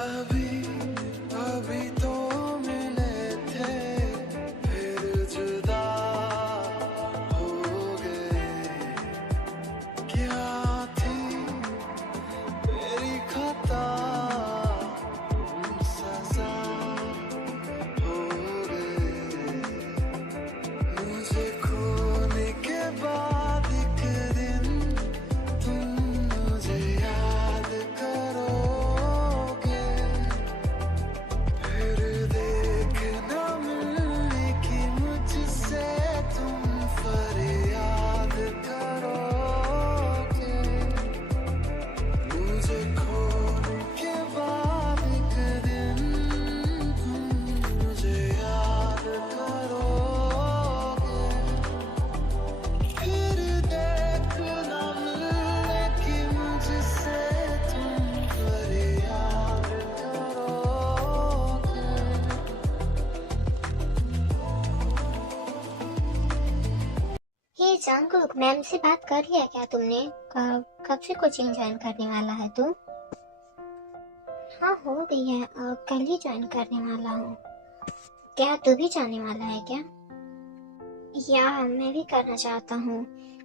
अभी अभी तो मिले थे फिर जुदा हो गए। क्या थी मेरी खता, सजा हो गए। मुझे खोने के बाद एक दिन तुम मुझे याद करोगे। फिर देखना मिलने की मुझसे तुम फरियाद करोगे। मुझे खोने के बाद एक दिन तुम मुझे याद करोगे। फिर देखना मिलने की मुझसे तुम फरियाद करोगे। हे जंकुक, मैम से बात कर लिया क्या तुमने? कब से कोचिंग ज्वाइन करने वाला है तू? हाँ, हो गई है, कल ही ज्वाइन करने वाला हूँ। क्या तू भी जाने वाला है क्या? या मैं भी करना चाहता हूँ।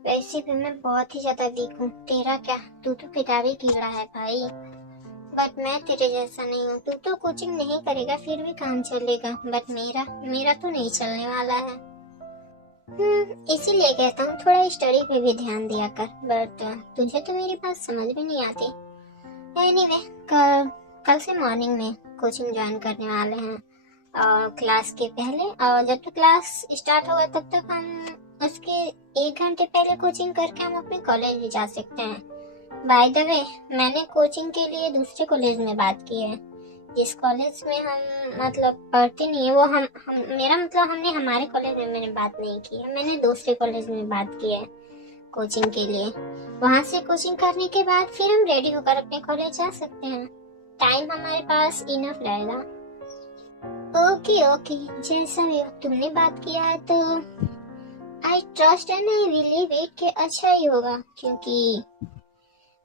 वैसे भी मैं बहुत ही ज्यादा वीक हूँ। तेरा क्या, तू तो किताबी कीड़ा है भाई। बट मैं तेरे जैसा नहीं हूँ। तू तो कोचिंग नहीं करेगा फिर भी काम चलेगा, बट मेरा तो नहीं चलने वाला है। इसीलिए कहता हूँ थोड़ा स्टडी पे भी ध्यान दिया कर, बट तुझे तो मेरी बात समझ में नहीं आती। एनीवे, कल से मॉर्निंग में कोचिंग ज्वाइन करने वाले हैं और क्लास के पहले, और जब तक क्लास स्टार्ट होगा तब तक हम उसके 1 घंटे पहले कोचिंग करके हम अपने कॉलेज भी जा सकते हैं। बाय द वे, मैंने कोचिंग के लिए दूसरे कॉलेज में बात की है। जिस कॉलेज में हम मतलब पढ़ते नहीं है वो मेरा मतलब हमने हमारे कॉलेज में मैंने बात नहीं की है, मैंने दूसरे कॉलेज में बात की है कोचिंग के लिए। वहाँ से कोचिंग करने के बाद फिर हम रेडी होकर अपने कॉलेज जा सकते हैं। टाइम हमारे पास इनफ रहेगा। ओके, जैसा भी तुमने बात किया है तो I trust and I believe it कि अच्छा ही होगा, क्योंकि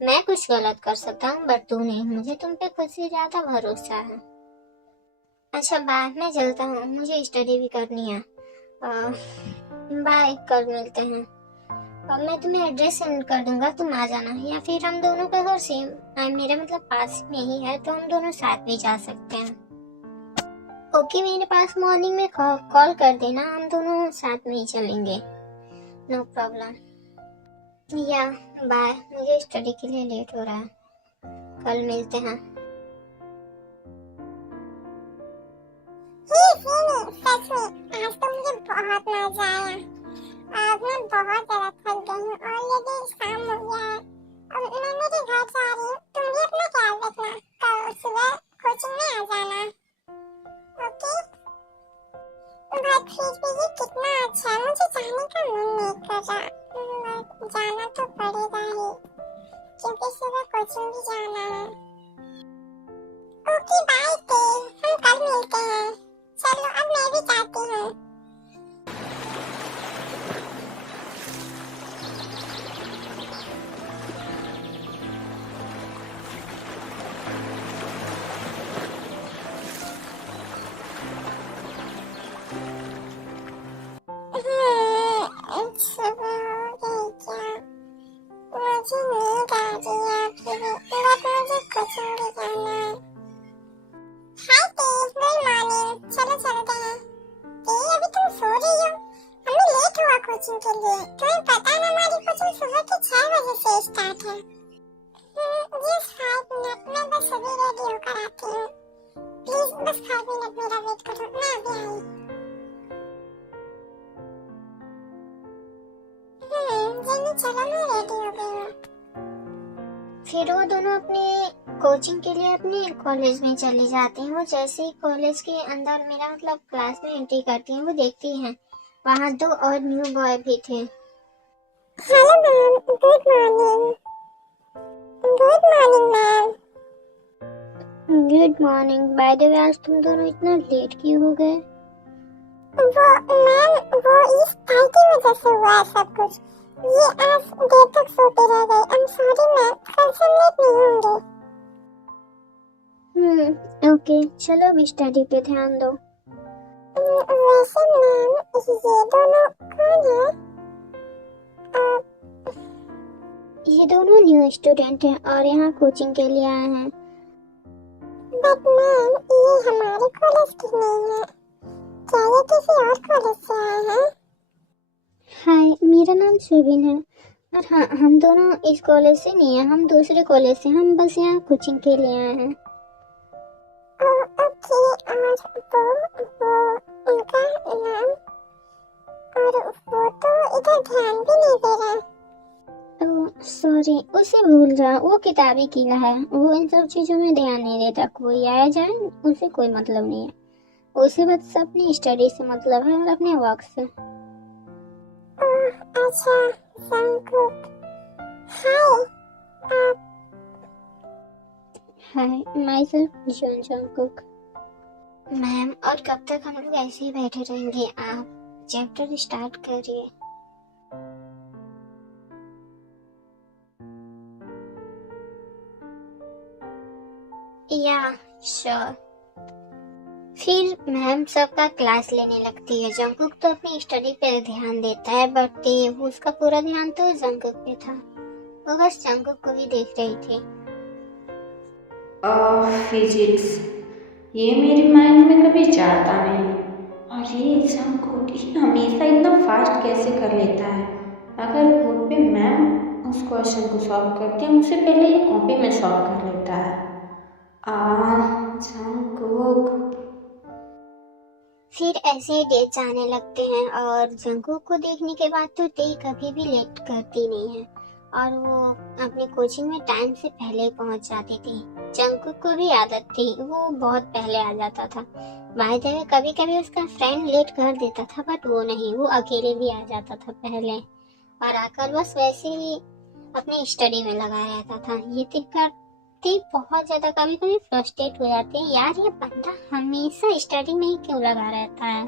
मैं कुछ गलत कर सकता हूँ बट तू नहीं। मुझे तुम पे खुद से ज्यादा भरोसा है। अच्छा बाय, मैं चलता हूँ, मुझे स्टडी भी करनी है। बाय, कल मिलते हैं। और मैं तुम्हें एड्रेस सेंड कर दूंगा, तुम आ जाना, या फिर हम दोनों का घर सेम मेरे मतलब पास में ही है तो हम दोनों साथ में जा सकते हैं। ओके, मेरे पास मॉर्निंग में कॉल कर देना, हम दोनों साथ में ही चलेंगे। No problem. या बाय, मुझे स्टडी के लिए लेट हो रहा है, कल मिलते हैं। सच में आज तो मुझे बहुत मजा आया। आज मैं बहुत ज्यादा थक गई हूँ और ये शाम हो गया है। अब मैं मेरे घर जा रही हूँ। तुम भी अपना ख्याल रखना, कल सुबह कोचिंग में आ जाना। ओके? बट फिर भी ये कितना अच्छा है, मुझे जाने का मन नहीं कर रहा, जाना तो पड़ेगा ही क्योंकि सुबह कोचिंग भी जाना है। ओके बाय तेज, हम कल मिलते हैं। चलो अब मैं भी जाती हूँ। सुबह हो गई क्या? मुझे नींद आ रही है अभी, बट मुझे कोचिंग भी जाना है। हाय तेज, गुड मॉर्निंग, चलो चलते हैं। तेज अभी तुम सो रही हो? हमें लेट हुआ कोचिंग के लिए। तुम्हें पता है हमारी कोचिंग सुबह के 6 बजे से स्टार्ट है। जस्ट 5 मिनट, मैं बस अभी रेडी होकर आती हूँ। प्लीज बस 5 मिनट मेरा वेट करो, मैं अभी आई। चलो मैं रेडी हो गई हूँ। फिर वो दोनों अपने कोचिंग के लिए अपने कॉलेज में चली जाती हैं। वो जैसे ही कॉलेज के अंदर मेरा मतलब क्लास में एंट्री करती हैं, वो देखती हैं वहाँ 2 और न्यू बॉय भी थे। Hello ma'am, good morning. Good morning ma'am. Good morning. Bye the वे, आज तुम दोनों इतना लेट क्यों हो गए? वो इस भाई की वजह से हुआ है सब कुछ। ये आज देर तक सोते रह गए। आई एम सॉरी मैम, कल से लेट नहीं होंगे। ओके, चलो अभी स्टडी पे ध्यान दो। वैसे मैम ये दोनों कौन है? ये दोनों न्यू स्टूडेंट हैं और यहाँ कोचिंग के लिए आए हैं। बट मैम ये हमारे कॉलेज की नहीं है, क्या ये किसी और कॉलेज से आए हैं? हाय, मेरा नाम सुबिन है। और हाँ, हम दोनों इस कॉलेज से नहीं है, हम दूसरे कॉलेज से, हम बस यहाँ कोचिंग के लिए आए हैं। ओके, और वो उनका नाम? और वो तो इधर ध्यान भी नहीं दे रहा। ओह सॉरी, उसे भूल जा, वो किताबी कीड़ा है, वो इन सब चीज़ों में ध्यान नहीं देता। कोई आया जाए उसे कोई मतलब नहीं है, उसे बस अपनी स्टडी से मतलब है और अपने वर्क से। अच्छा, जंगकुक। हाय, आप? Hi, myself Jeon Jungkook. Ma'am, और कब तक हम लोग ऐसे ही बैठे रहेंगे? आप चैप्टर स्टार्ट करिए। या श्योर। फिर मैम सबका क्लास लेने लगती है। जंगकुक तो अपनी स्टडी पे ध्यान देता है, बट उसका पूरा ध्यान तो जंगकुक पे था। वो बस जंगकुक को भी देख रही थी। फिजिक्स, ये मेरे माइंड में कभी जाता नहीं। और ये जंगकुक हमेशा इतना फास्ट कैसे कर लेता है? अगर बोर्ड पे मैम उस क्वेश्चन को सॉल्व करती है, उससे पहले ये कॉपी में सॉल्व कर लेता है। जंगकुक। फिर ऐसे ही डेट जाने लगते हैं और जंगकुक को देखने के बाद तो टे कभी भी लेट करती नहीं है और वो अपने कोचिंग में टाइम से पहले पहुंच जाती थी। जंगकुक को भी आदत थी, वो बहुत पहले आ जाता था। बाय द वे, कभी कभी उसका फ्रेंड लेट कर देता था, बट वो नहीं, वो अकेले भी आ जाता था पहले और आकर बस वैसे ही अपनी स्टडी में लगा रहता था। ये देखकर ती बहुत ज्यादा कभी कभी फ्रस्ट्रेट हो जाती है, यार ये बंदा हमेशा स्टडी में ही क्यों लगा रहता है।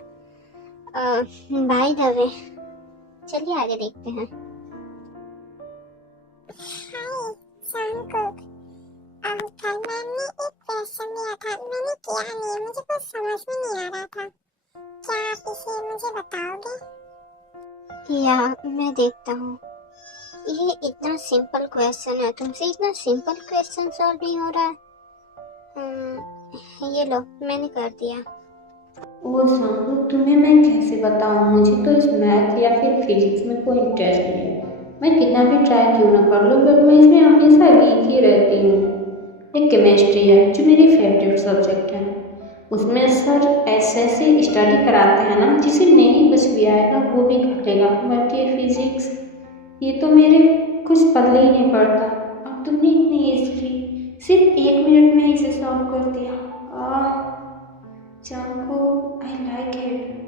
बाय द वे, चलिए आगे देखते हैं। हाय जंगकुक, कल मैंने एक क्वेश्चन दिया था, मैंने किया नहीं, मुझे कुछ समझ में नहीं आ रहा था, क्या आप इसे मुझे बताओगे? या मैं देखता हूँ। ये इतना सिंपल क्वेश्चन है, तुमसे इतना सिंपल क्वेश्चन सॉल्व नहीं हो रहा है। ये लो, मैंने कर दिया। वो जंगकुक, तुम्हें मैं कैसे बताऊँ? मुझे तो इस मैथ या फिर फिजिक्स में कोई इंटरेस्ट नहीं है। मैं कितना भी ट्राई क्यों ना कर लूँ, बट मैं इसमें हमेशा वीक ही रहती हूँ। एक केमिस्ट्री है जो मेरी फेवरेट सब्जेक्ट है, उसमें सर ऐसे स्टडी कराते हैं ना, जिसे नहीं कुछ भी आएगा वो भी कर लेगा। बट ये फिजिक्स, ये तो मेरे कुछ पल्ले ही नहीं पड़ता। अब तुमने इतनी इसकी सिर्फ 1 मिनट में इसे सॉल्व कर दिया। Jungkook, I like it.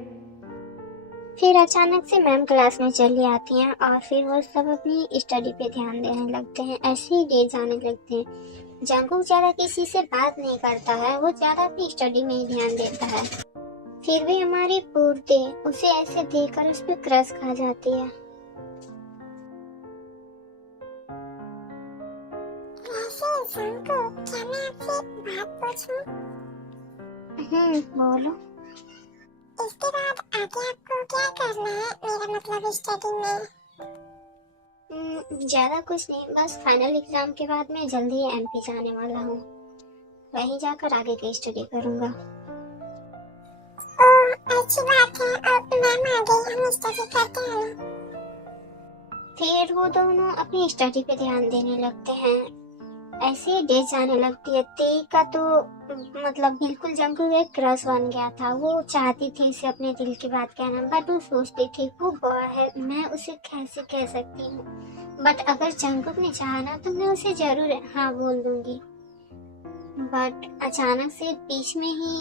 फिर अचानक से मैम क्लास में चली आती हैं और फिर वो सब अपनी स्टडी पे ध्यान देने लगते हैं। ऐसे ही डे जाने लगते हैं। जंगकुक ज्यादा किसी से बात नहीं करता है, वो ज्यादा अपनी स्टडी में ही ध्यान देता है। फिर भी हमारी पूर्ति उसे ऐसे देखकर उस पर क्रश खा जाती है। वैसे जंगकुक, क्या मैं आपसे एक बात पूछूं? बोलो। इसके बाद आगे आपको क्या करना है, मेरा मतलब स्टडी में? ज्यादा कुछ नहीं, बस फाइनल एग्जाम के बाद मैं जल्दी ही एमपी जाने वाला हूँ। वहीं जाकर आगे की स्टडी करूँगा। ओह अच्छी बात है, अब मैम आ गई, हम स्टडी करते हैं। फिर वो दोनों अपनी स्टडी पे ध्यान देने लगते हैं। ऐसे ही डे जाने लगती है। ते का तो मतलब बिल्कुल जंगकुक एक क्रश बन गया था। वो चाहती थी इसे अपने दिल की बात कहना, बट वो सोचती थी वो बॉय है, मैं उसे कैसे कह सकती हूँ। बट अगर जंगकुक ने चाहा ना तो मैं उसे जरूर हाँ बोल दूंगी। बट अचानक से बीच में ही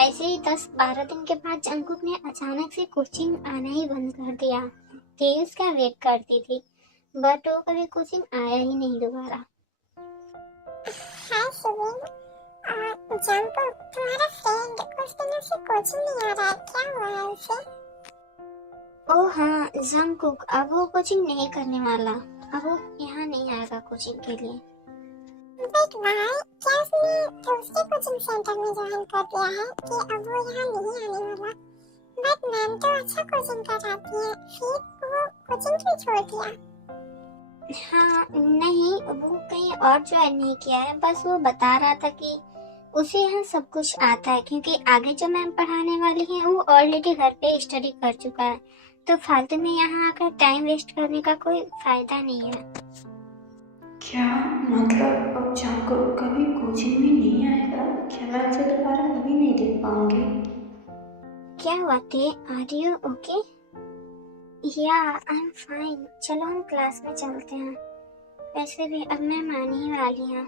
ऐसे ही 10-12 दिन के बाद जंगकुक ने अचानक से कोचिंग आना ही बंद कर दिया। ते उसका वेट करती थी, बट वो कभी कोचिंग आया ही नहीं दोबारा। हाय सुबिन, जंगकुक, तुम्हारा फ्रेंड कुछ दिनों से कोचिंग नहीं आ रहा है, क्या हुआ है उसे? ओह हाँ, जंगकुक अब वो कोचिंग नहीं करने वाला, अब वो यहाँ नहीं आएगा कोचिंग के लिए। बट वाई, क्या उसने दूसरे कोचिंग सेंटर में ज्वाइन कर दिया है कि अब वो यहाँ नहीं आने वाला? बट मैम तो अच्छा कोचिंग कराती है, फिर वो कोचिंग क्यों छोड़ दिया? हाँ नहीं, वो कहीं और ज्वाइन नहीं किया है, बस वो बता रहा था कि उसे यहाँ सब कुछ आता है, क्योंकि आगे जो मैम पढ़ाने वाली है वो ऑलरेडी घर पे स्टडी कर चुका है, तो फालतू में यहाँ आकर टाइम वेस्ट करने का कोई फायदा नहीं है। क्या मतलब अब जांकुक कभी कोचिंग में नहीं आएगा? क्या मैं उसे दोबारा कभी नहीं देख पाऊंगी? क्या हुआ थे? Are you okay? या आई एम फाइन। चलो हम क्लास में चलते हैं, वैसे भी अब मैं आने ही वाली हूँ।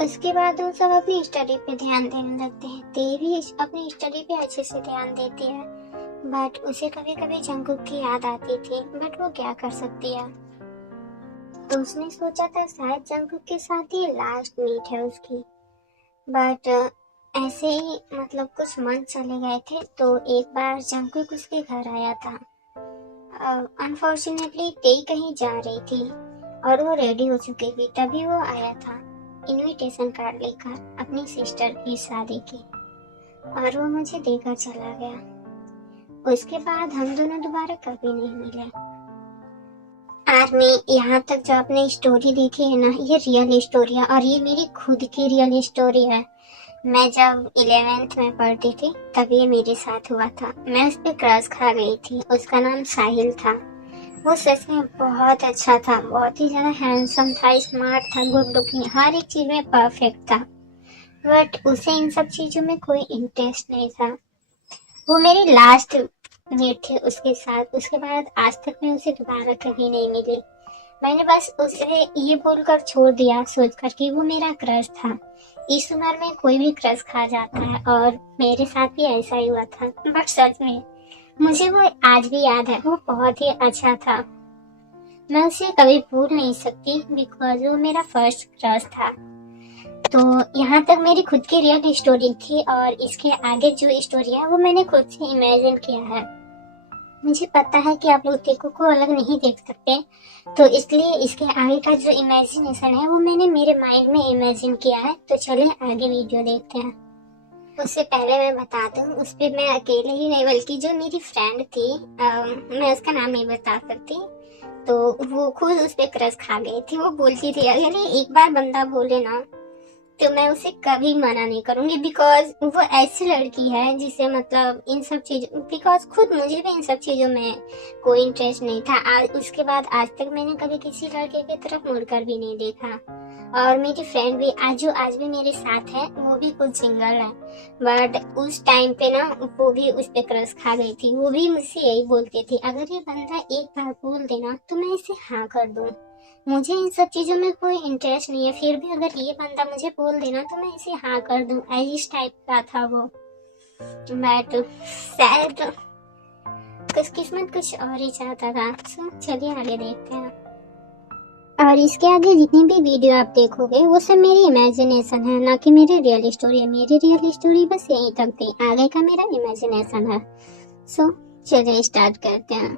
उसके बाद वो सब अपनी स्टडी पे ध्यान देने लगते हैं। ते भी अपनी स्टडी पे अच्छे से ध्यान देती है, बट उसे कभी कभी जंगकुक की याद आती थी, बट वो क्या कर सकती है। तो उसने सोचा था शायद जंगकुक के साथ ही लास्ट मीट है उसकी, बट ऐसे ही मतलब कुछ मंथ चले गए थे, तो एक बार जंगकुक उसके घर आया था। अनफॉर्चुनेटली ते कहीं जा रही थी और वो रेडी हो चुकी थी, तभी वो आया था इनविटेशन कार्ड लेकर अपनी सिस्टर की शादी की, और वो मुझे देकर चला गया। उसके बाद हम दोनों दोबारा कभी नहीं मिले। आर्मी, यहाँ तक जो आपने स्टोरी देखी है ना, ये रियल स्टोरी है और ये मेरी खुद की रियल स्टोरी है। मैं जब 11th में पढ़ती थी तब ये मेरे साथ हुआ था। मैं उस पर क्रश खा गई थी। उसका नाम साहिल था। वो सच में बहुत अच्छा था, बहुत ही ज्यादा हैंडसम था, स्मार्ट था, गुड लुकिंग, हर एक चीज में परफेक्ट था, बट उसे इन सब चीजों में कोई इंटरेस्ट नहीं था। वो मेरी लास्ट मीट थी उसके साथ। उसके बाद आज तक मैं उसे दोबारा कभी नहीं मिली। मैंने बस उसे ये बोलकर छोड़ दिया, सोचकर कि वो मेरा क्रश था। इस उम्र में कोई भी क्रश खा जाता है, और मेरे साथ भी ऐसा ही हुआ था। बट सच में मुझे वो आज भी याद है, वो बहुत ही अच्छा था। मैं उसे कभी भूल नहीं सकती, बिकॉज वो मेरा फर्स्ट क्रश था। तो यहाँ तक मेरी खुद की रियल स्टोरी थी, और इसके आगे जो स्टोरी है वो मैंने खुद से इमेजिन किया है। मुझे पता है कि आप लोग टेको को अलग नहीं देख सकते, तो इसलिए इसके आगे का जो इमेजिनेशन है वो मैंने मेरे माइंड में इमेजिन किया है। तो चलिए आगे वीडियो देखते हैं। उससे पहले मैं बता दूं, उस पर मैं अकेले ही नहीं बल्कि जो मेरी फ्रेंड थी, मैं उसका नाम नहीं बता सकती, तो वो खुद उस पर क्रश खा गई थी। वो बोलती थी अगर ये एक बार बंदा बोले ना तो मैं उसे कभी मना नहीं करूंगी, बिकॉज वो ऐसी लड़की है जिसे मतलब इन सब चीजों, बिकॉज खुद मुझे भी इन सब चीजों में कोई इंटरेस्ट नहीं था। आज उसके बाद आज तक मैंने कभी किसी लड़के की तरफ मुड़कर भी नहीं देखा। और मेरी फ्रेंड भी आज भी मेरे साथ है, वो भी खुद सिंगल है, बट उस टाइम पे ना वो भी उस पे क्रश खा गई थी। वो भी मुझसे यही बोलती थी अगर ये बंदा एक बार बोल देना तो मैं इसे हाँ कर दूं। मुझे इन सब चीजों में कोई इंटरेस्ट नहीं है, फिर भी अगर ये बंदा मुझे बोल देना तो मैं इसे हाँ कर दूं। इस टाइप का था वो। बट शायद कुछ किस्मत कुछ और ही चाहता था। सो चलिए आगे देखते हैं। और इसके आगे जितनी भी वीडियो आप देखोगे वो सब मेरी इमेजिनेशन है, ना कि मेरी रियल स्टोरी है। मेरी रियल स्टोरी बस यहीं तक थी, आगे का मेरा इमेजिनेशन है। सो चलिए स्टार्ट करते हैं।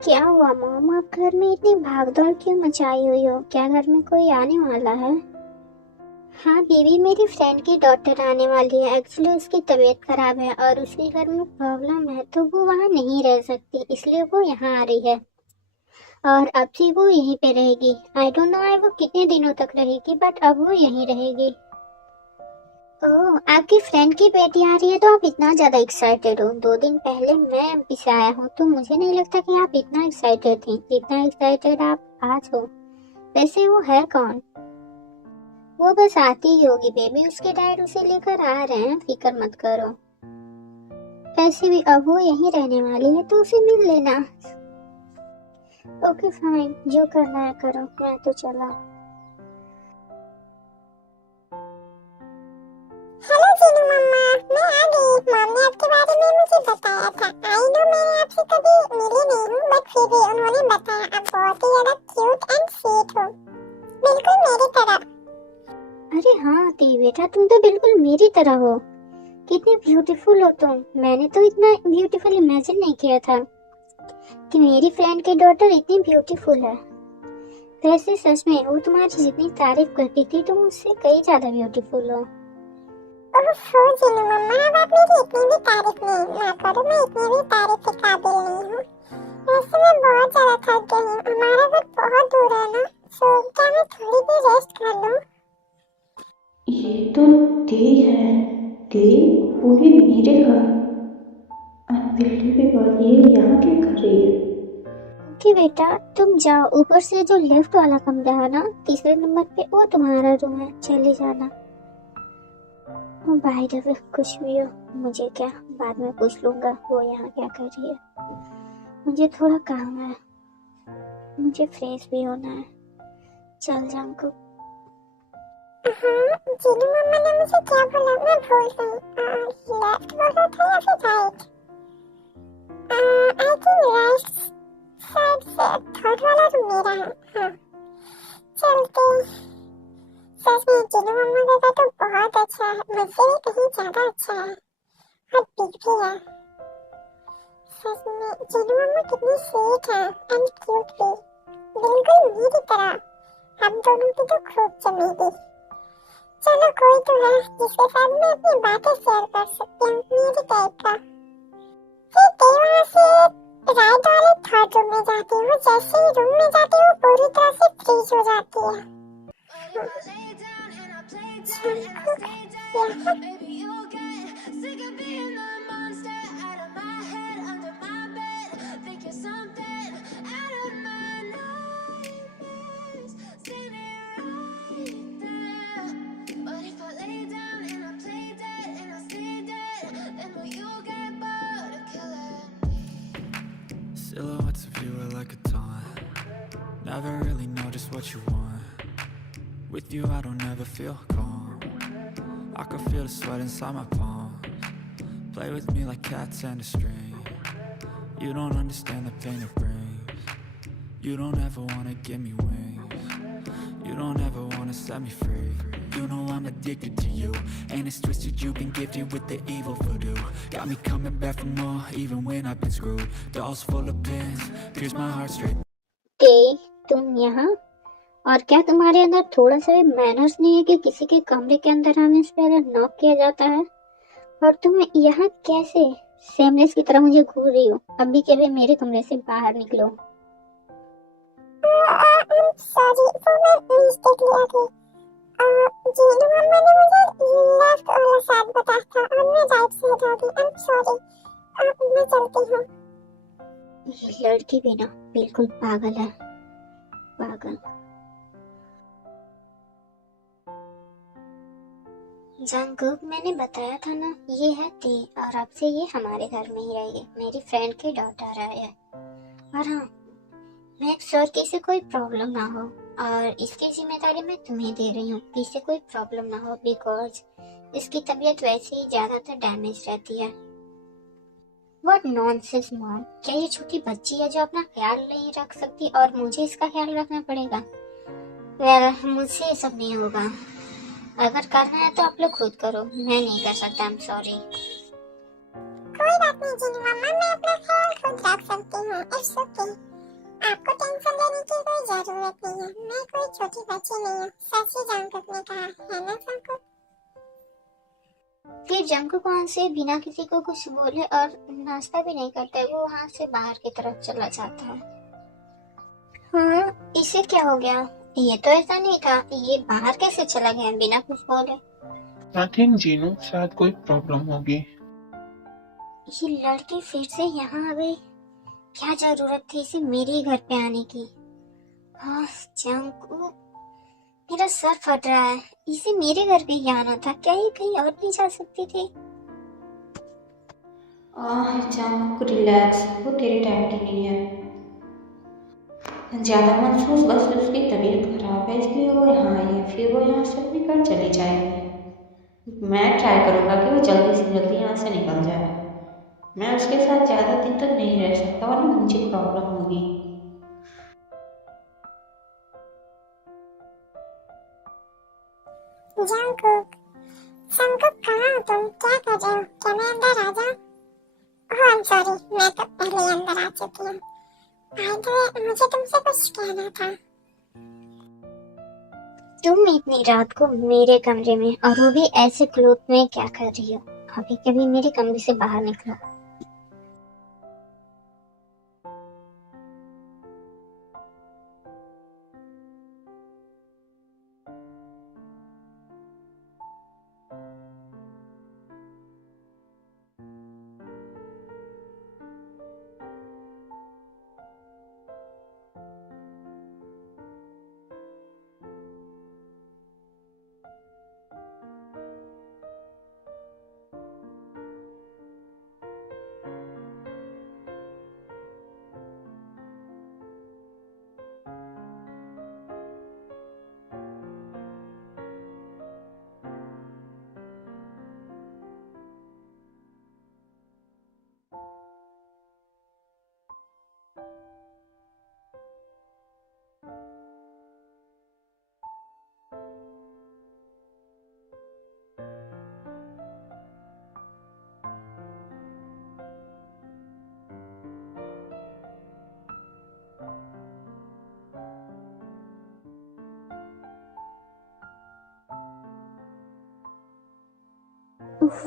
क्या हुआ मॉम, आप घर में इतनी भागदौड़ क्यों मचाई हुई हो? क्या घर में कोई आने वाला है? हाँ बीबी, मेरी फ्रेंड की डॉटर आने वाली है। एक्चुअली उसकी तबीयत खराब है और उसके घर में प्रॉब्लम है, तो वो वहाँ नहीं रह सकती, इसलिए वो यहाँ आ रही है। और अब से वो यहीं पे रहेगी। आई डोंट नो वो कितने दिनों तक रहेगी, बट अब वो यहीं रहेगी। ओह, आपकी फ्रेंड की बेटी आ रही है तो आप इतना ज्यादा एक्साइटेड हो। 2 दिन पहले मैं पीछे आया हूँ, तो मुझे नहीं लगता कि आप इतना एक्साइटेड थी जितना एक्साइटेड आप आज हो। वैसे वो है कौन? वो बस आती ही होगी बेबी, उसके डैड उसे लेकर आ रहे हैं, फिक्र मत करो। वैसे भी अब वो यहीं रहने वाली है तो उसे मिल लेना। ओके फाइन, जो करना है करो, मैं तो चला। हेलो जीनू मम्मा, मैं आ गई। मॉम ने आपके बारे में मुझे बताया था। आई नो मैंने आपसे कभी मिली नहीं हूँ, बट फिर भी उन्होंने बताया आप बहुत ही ज्यादा क्यूट एंड स्वीट हो, बिल्कुल मेरी तरह। अरे हाँ ती बेटा, तुम तो बिल्कुल मेरी तरह हो। कितनी ब्यूटीफुल हो तुम। मैंने तो इतना ब्यूटीफुल इमेजिन नहीं किया था। कि मेरी फ्रेंड की डॉटर इतनी ब्यूटीफुल है। वैसे सच में वो तुम्हारी जितनी तारीफ करती थी तुम उससे कई ज्यादा ब्यूटीफुल हो। ओहो जीनू मम्मा, अब आप मेरी इतनी भी तारीफ नहीं ना करो, मैं इतनी भी तारीफ के काबिल नहीं हूँ। वैसे मैं बहुत ज्यादा थक गई हूँ, हमारा घर बहुत दूर है ना, सो क्या मैं थोड़ी देर रेस्ट कर लूँ? ये तो दी है, दी वो भी मेरे घर। अनबिलीवेबल, ये यहाँ क्या कर रही है? कि बेटा तुम जाओ, ऊपर से जो लेफ्ट वाला कमरा है ना 3रे नंबर पे, वो तुम्हारा रूम है, चले जाना। बाय द वे कुछ भी हो मुझे क्या, बाद में पूछ लूंगा वो यहाँ क्या कर रही है। मुझे थोड़ा काम है, मुझे फ्रेश भी होना है। चल जंकु। हाँ जीनू मम्मा ने मुझे क्या बोला, मैं भूल गई। लेफ्ट बोला था या फिर right? I think right side से थर्ड वाला रूम मेरा है। हाँ चलते। सच में जीनू मम्मा का घर तो बहुत अच्छा है, मुझसे भी कहीं ज्यादा अच्छा है और बिग भी है। सच में जीनू मम्मा कितनी स्वीट है एंड क्यूट भी, बिल्कुल मेरी तरह। हम दोनों की तो खूब जमेगी। चलो कोई तो है जिसके साथ मैं अपनी बातें शेयर कर सकती हूँ, मेरी टाइप का। फिर ते वहाँ से राइट वाले थर्ड रूम में जाती हूँ। जैसे ही रूम में जाती हूँ पूरी तरह से फ्रीज हो जाती है। Silhouettes of you are like a taunt. Never really know just what you want. With you I don't ever feel calm. I can feel the sweat inside my palms. Play with me like cats and a string. You don't understand the pain it brings. You don't ever wanna give me wings. You don't ever wanna set me free. You know I'm addicted to you, and it's twisted, you've been gifted with the evil voodoo. Got me coming back for more, even when I've been screwed. Dolls full of pins, pierce my heart straight. ते तुम यहाँ, और क्या तुम्हारे अंदर थोड़ा सा भी मैनर्स नहीं है कि किसी के कमरे के अंदर आने से पहले नॉक किया जाता है? और तुम यहाँ कैसे सेमलेस की तरह मुझे घूर रही हो? अभी के लिए मेरे कमरे से बाहर निकलो। सॉरी, वो मैं मिस्टेक लिया थी। जीनू मम्मा ने मुझे लेफ्ट वाला साइड बताया था और मैं राइट साइड आ गई। I am sorry. मैं चलती हूँ। ये लड़की भी ना बिल्कुल पागल है, पागल। जंगकुक, मैंने बताया था ना, ये है ती, और अब से ये हमारे घर में ही रहेगी। मेरी फ्रेंड की डॉटर है। और हाँ, मेक श्योर कि इसे कोई प्रॉब्लम ना हो, और इसकी जिम्मेदारी मैं तुम्हें दे रही हूँ कि इसे कोई प्रॉब्लम ना हो, बिकॉज इसकी तबीयत वैसे ही ज्यादातर डैमेज रहती है। व्हाट नॉनसेंस मॉम, क्या ये छोटी बच्ची है जो अपना ख्याल नहीं रख सकती और मुझे इसका ख्याल रखना पड़ेगा? वेल, मुझसे ये सब नहीं होगा। अगर करना है तो आप लोग खुद करो, मैं नहीं कर सकता। I am sorry. कोई बात नहीं जीनू मम्मा, मैं अपना ख्याल खुद रख सकती हूँ। It's okay. आपको टेंशन लेने की कोई जरूरत नहीं है, मैं कोई छोटी बच्ची नहीं हूँ। सच ही जंगकुक ने कहा है ना जंगकुक? फिर जंकु कौन से बिना किसी को कुछ बोले और नाश्ता भी नहीं करता है, वो वहाँ से बाहर की तरफ चला जाता है। हाँ, इसे क्या हो गया? ये तो ऐसा नहीं था, ये बाहर कैसे चला गया बिना कुछ बोले? नथिंग जीनू, शायद कोई प्रॉब्लम होगी। ये लड़की फिर से यहाँ आ गई, क्या जरूरत थी इसे मेरे घर पे आने की? हाँ जंकु, मेरा सर फट रहा है, इसे मेरे घर पे ही आना था, क्या ये कहीं और नहीं जा सकती थी? जंकु रिलैक्स, वो तेरे टाइप की नहीं है। ज़्यादा महसूस, बस उसकी तबीयत खराब है इसलिए वो यहाँ आई है, फिर वो यहाँ से अपने घर चली जाएगी। मैं ट्राई करूँगा कि वो जल्दी से जल्दी यहाँ से निकल जाए। मैं उसके साथ ज़्यादा दिन तक नहीं रह सकता वरना मुझे प्रॉब्लम होगी। जंगकुक, जंगकुक कहाँ हो तुम? क्या कर रहे हो? क्या मैं अंदर आ जाऊँ? ओह आई एम सॉरी, मैं तो पहले अंदर आ चुकी हूँ। मुझे तुमसे कुछ कहना था। तुम इतनी रात को मेरे कमरे में, और वो भी ऐसे क्लोथ में, क्या कर रही हो? अभी कभी मेरे कमरे से बाहर निकलो।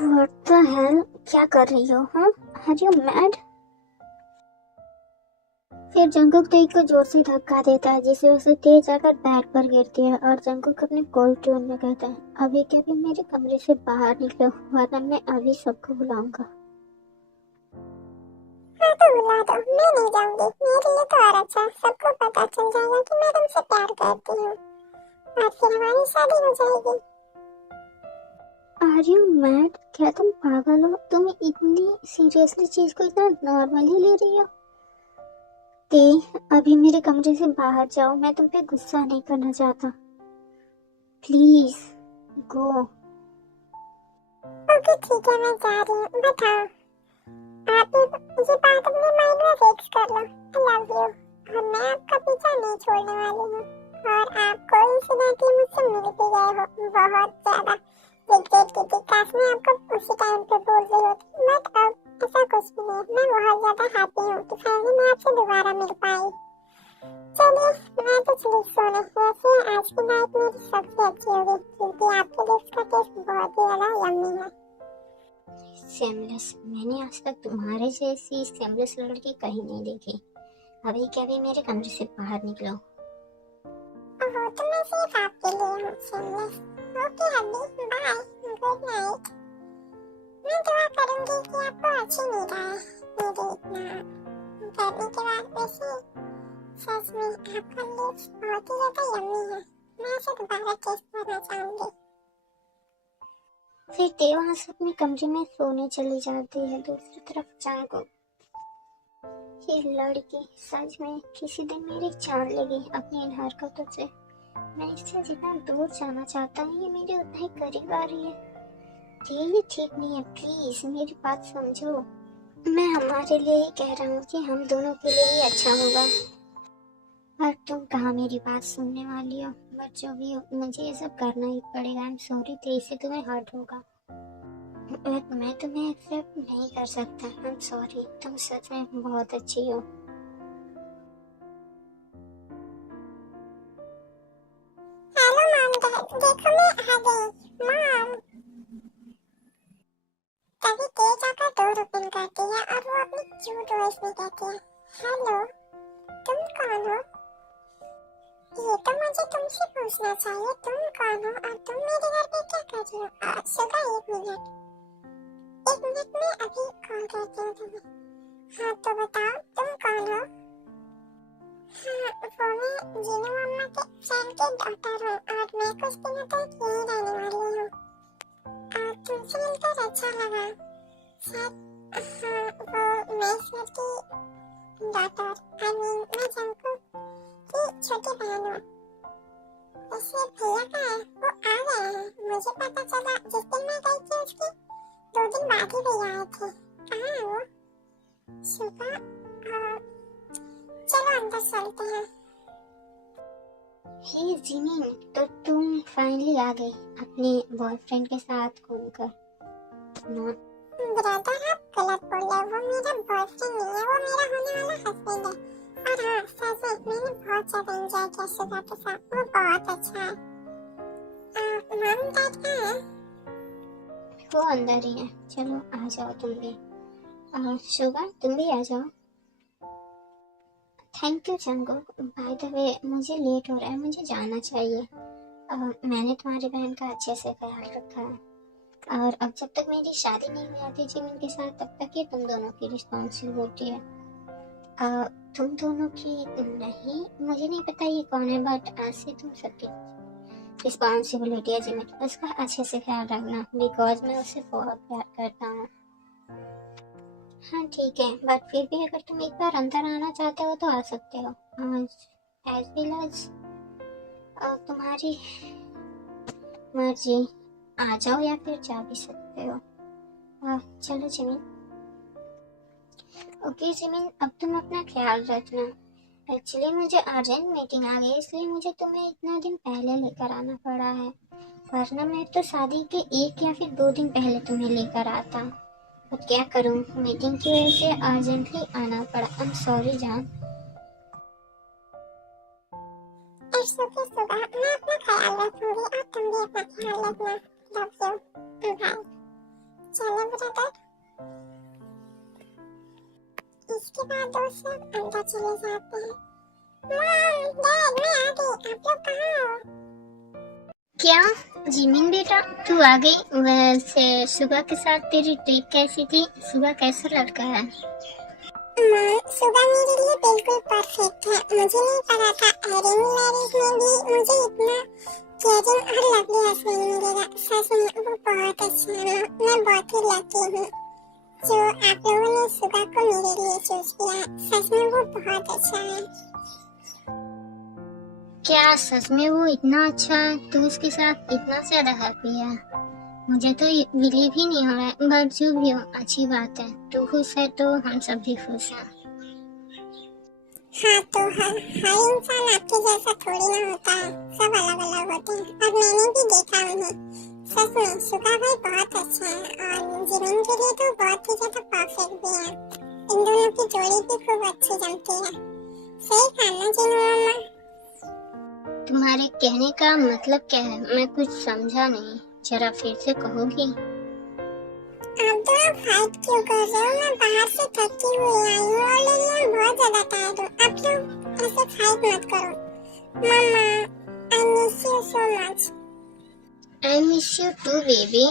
What the hell? क्या कर रही हो? हाँ, Are you mad? फिर जंगकुक तेई को जोर से धक्का देता है, जिससे उसे तेज आकर बेड पर गिरती है, और जंगकुक अपने कोल्ड टोन में कहता है, अभी के अभी मेरे कमरे से बाहर निकलो, वरना मैं अभी सबको बुलाऊंगा। हाँ तो बुला दो, मैं नहीं जाऊंगी। मेरे लिए तो और अच्छा, सबको पता चल जाएगा कि मैं तुमसे प्यार करती हूँ और फिर हमारी शादी हो जाएगी। Are you mad? क्या तुम पागल हो? तुम इतनी सीरियसली चीज को इतना नॉर्मली ले रही हो? ते अभी मेरे कमरे से बाहर जाओ, मैं तुम पे गुस्सा नहीं करना चाहता। Please go. ओके ठीक है, मैं जा रही हूँ। बताओ, आप ये बात अपने माइंड में फिक्स कर लो। आई लव यू और मैं आपका पीछा नहीं छोड़ने वाली हूँ। और आप कोइंसिडेंटली मुझसे मिल भी गए हो, बहुत ज्यादा रिग्रेट की थी, काश मैं आपको उसी टाइम पे बोल रही होती, बट अब ऐसा कुछ भी नहीं। मैं बहुत ज्यादा हैप्पी हूँ कि फाइनली मैं आपसे दोबारा मिल पाई। चलिए मैं तो चली सोने। वैसे आज की नाइट मेरी सबसे अच्छी होगी क्योंकि आपके लिप्स का टेस्ट बहुत ही ज्यादा यम्मी है। सेमलेस? मैंने आज तक तुम्हारे जैसी सेमलेस लड़की कहीं नहीं देखी। अभी क्या भी मेरे कमरे से बाहर निकलो। ओहो, तो मैं सिर्फ आपके लिए हूँ seamless. Okay hubby, bye, good night. मैं दुआ करूंगी कि आपको अच्छी नींद आए मेरे इतना करने के बाद। वैसे सच में आपका लिप्स बहुत ही ज्यादा यम्मी है, मैं इसे दोबारा टेस्ट करना चाहूंगी। फिर ते वहां से अपने कमरे में सोने चली जाती है। दूसरी तरफ जंगकुक, ये लड़की सच में किसी दिन मेरी जान लेगी अपनी इन हरकतों से। मैं इससे जितना दूर जाना चाहता हूँ, ये मेरे उतना ही करीब आ रही है। ये ठीक नहीं है, प्लीज मेरी बात समझो। मैं हमारे लिए ही कह रहा हूँ कि हम दोनों के लिए ही अच्छा होगा। और तुम कहाँ मेरी बात सुनने वाली हो? बट जो भी हो, मुझे ये सब करना ही पड़ेगा। आई एम सॉरी ते, इससे तुम्हें हर्ट होगा, बट मैं तुम्हें एक्सेप्ट नहीं कर सकता। आई एम सॉरी, तुम सच में बहुत अच्छी हो। हेलो मॉम डैड, देखो मैं आ गई। मॉम, तभी तेज आकर डोर ओपन करती है और वो अपनी क्यूट वॉइस में कहती है, हेलो, तुम कौन हो? ये तो मुझे तुमसे पूछना चाहिए, तुम कौन हो और तुम मेरे घर पे क्या कर रही हो? सुबह 1 मिनट में अभी कॉल करती हूँ तुम्हें। हाँ तो बताओ, तुम कौन हो? हाँ, वो मैं जीनू अम्मा के फ्रेंड की डॉटर हूँ और मैं कुछ दिनों तक यहीं रहने वाली हूँ। और तुमसे मिलकर अच्छा लगा। शायद हाँ, वो मैं सर की डॉटर, आई मीन मैं जंगकुक की छोटी बहन हूँ। वैसे भैया कहाँ है? वो आ गए हैं। मुझे पता चला जिस दिन मैं गई थी उसके 2 दिन बाद ही भैया आए थे। कहाँ है वो? सुबह चलो अंदर चलते हैं। हे जिमिन, तो तुम फाइनली आ गई अपने बॉयफ्रेंड के साथ घूमकर। ब्रदर, आप गलत बोल रहे हो। वो मेरा बॉयफ्रेंड नहीं है, वो मेरा होने वाला हस्बैंड है। और हाँ सच में मैंने बहुत ज्यादा एंजॉय किया सुबह के साथ, वो बहुत अच्छा है। मॉम डैड कहाँ है? वो अंदर ही है। चलो आ जाओ तुम भी। शुगा तुम भी आ जाओ। Thank you Jungkook. By the way मुझे लेट हो रहा है, मुझे जाना चाहिए। मैंने तुम्हारी बहन का अच्छे से ख्याल रखा है और अब जब तक मेरी शादी नहीं हुई आती जिमिन के साथ तब तक ये तुम दोनों की रिस्पॉन्सिबिलिटी है। तुम दोनों की नहीं, मुझे नहीं पता ये कौन है, बट आज से तुम सबकी रिस्पॉन्सिबिलिटी है जिमिन। उसका अच्छे से ख्याल रखना बिकॉज मैं उससे बहुत प्यार करता हूँ। हाँ ठीक है, बट फिर भी अगर तुम एक बार अंदर आना चाहते हो तो आ सकते हो। एज वेल एज तुम्हारी मर्जी, आ जाओ या फिर जा भी सकते हो। चलो जिमिन। ओके जिमिन, अब तुम अपना ख्याल रखना। एक्चुअली मुझे अर्जेंट मीटिंग आ गई इसलिए मुझे तुम्हें इतना दिन पहले लेकर आना पड़ा है, वरना मैं तो शादी के 1 या फिर 2 दिन पहले तुम्हें लेकर आता। बट क्या करूं, मीटिंग की वजह से अर्जेंटली आना पड़ा। आई एम सॉरी जान। इट्स ओके सुबह, मैं अपना ख्याल रखूंगी और तुम भी अपना ख्याल रखना। Love you, bye. चलो ब्रदर। इसके बाद दोस्त लोग अंदर चले जाते हैं। मॉम डैड मैं आ गई, आप लोग कहाँ हो? क्या जिमिन बेटा तू आ गई? वैसे सुबह के साथ तेरी ट्रिप कैसी थी? सुबह कैसा लड़का है? मॉम सुबह मेरे लिए बिल्कुल परफेक्ट है। मुझे नहीं पता था अरेंज मैरिज में भी मुझे इतना केयरिंग और लवली हस्बैंड मिलेगा। सच में वो बहुत अच्छा है। मैं बहुत ही लकी हूँ जो आप लोगों ने सुबह को मेरे लिए चूज किया है। सच में वो बहुत अच्छा है। क्या सच में वो इतना अच्छा है? तू उसके साथ इतना ज्यादा हैप्पी है? मुझे तो बिलीव ही नहीं हो रहा है, बट जो भी हो अच्छी बात है। तू खुश है तो हम सब भी खुश हैं। हाँ तो हर इंसान आपके जैसा थोड़ी ना होता है, सब अलग अलग होते हैं और मैंने भी देखा उन्हें। सच में सुगा भाई बहुत अच्छा है और जिमिन के लिए तो बहुत ही ज्यादा परफेक्ट भी है। इन दोनों की जोड़ी भी खूब अच्छी जमती है। सही कहा ना जिमिन मम्मा? तुम्हारे कहने का मतलब क्या है? मैं कुछ समझा नहीं, जरा फिर से कहोगी? आप दोनों फाइट क्यों कर रहे हो? मैं बाहर से थकी हुई आई हूँ, ऑलरेडी मैं बहुत ज्यादा टायर्ड हूँ। आप लोग ऐसे फाइट मत करो। Mumma I miss you so much. I miss you too baby.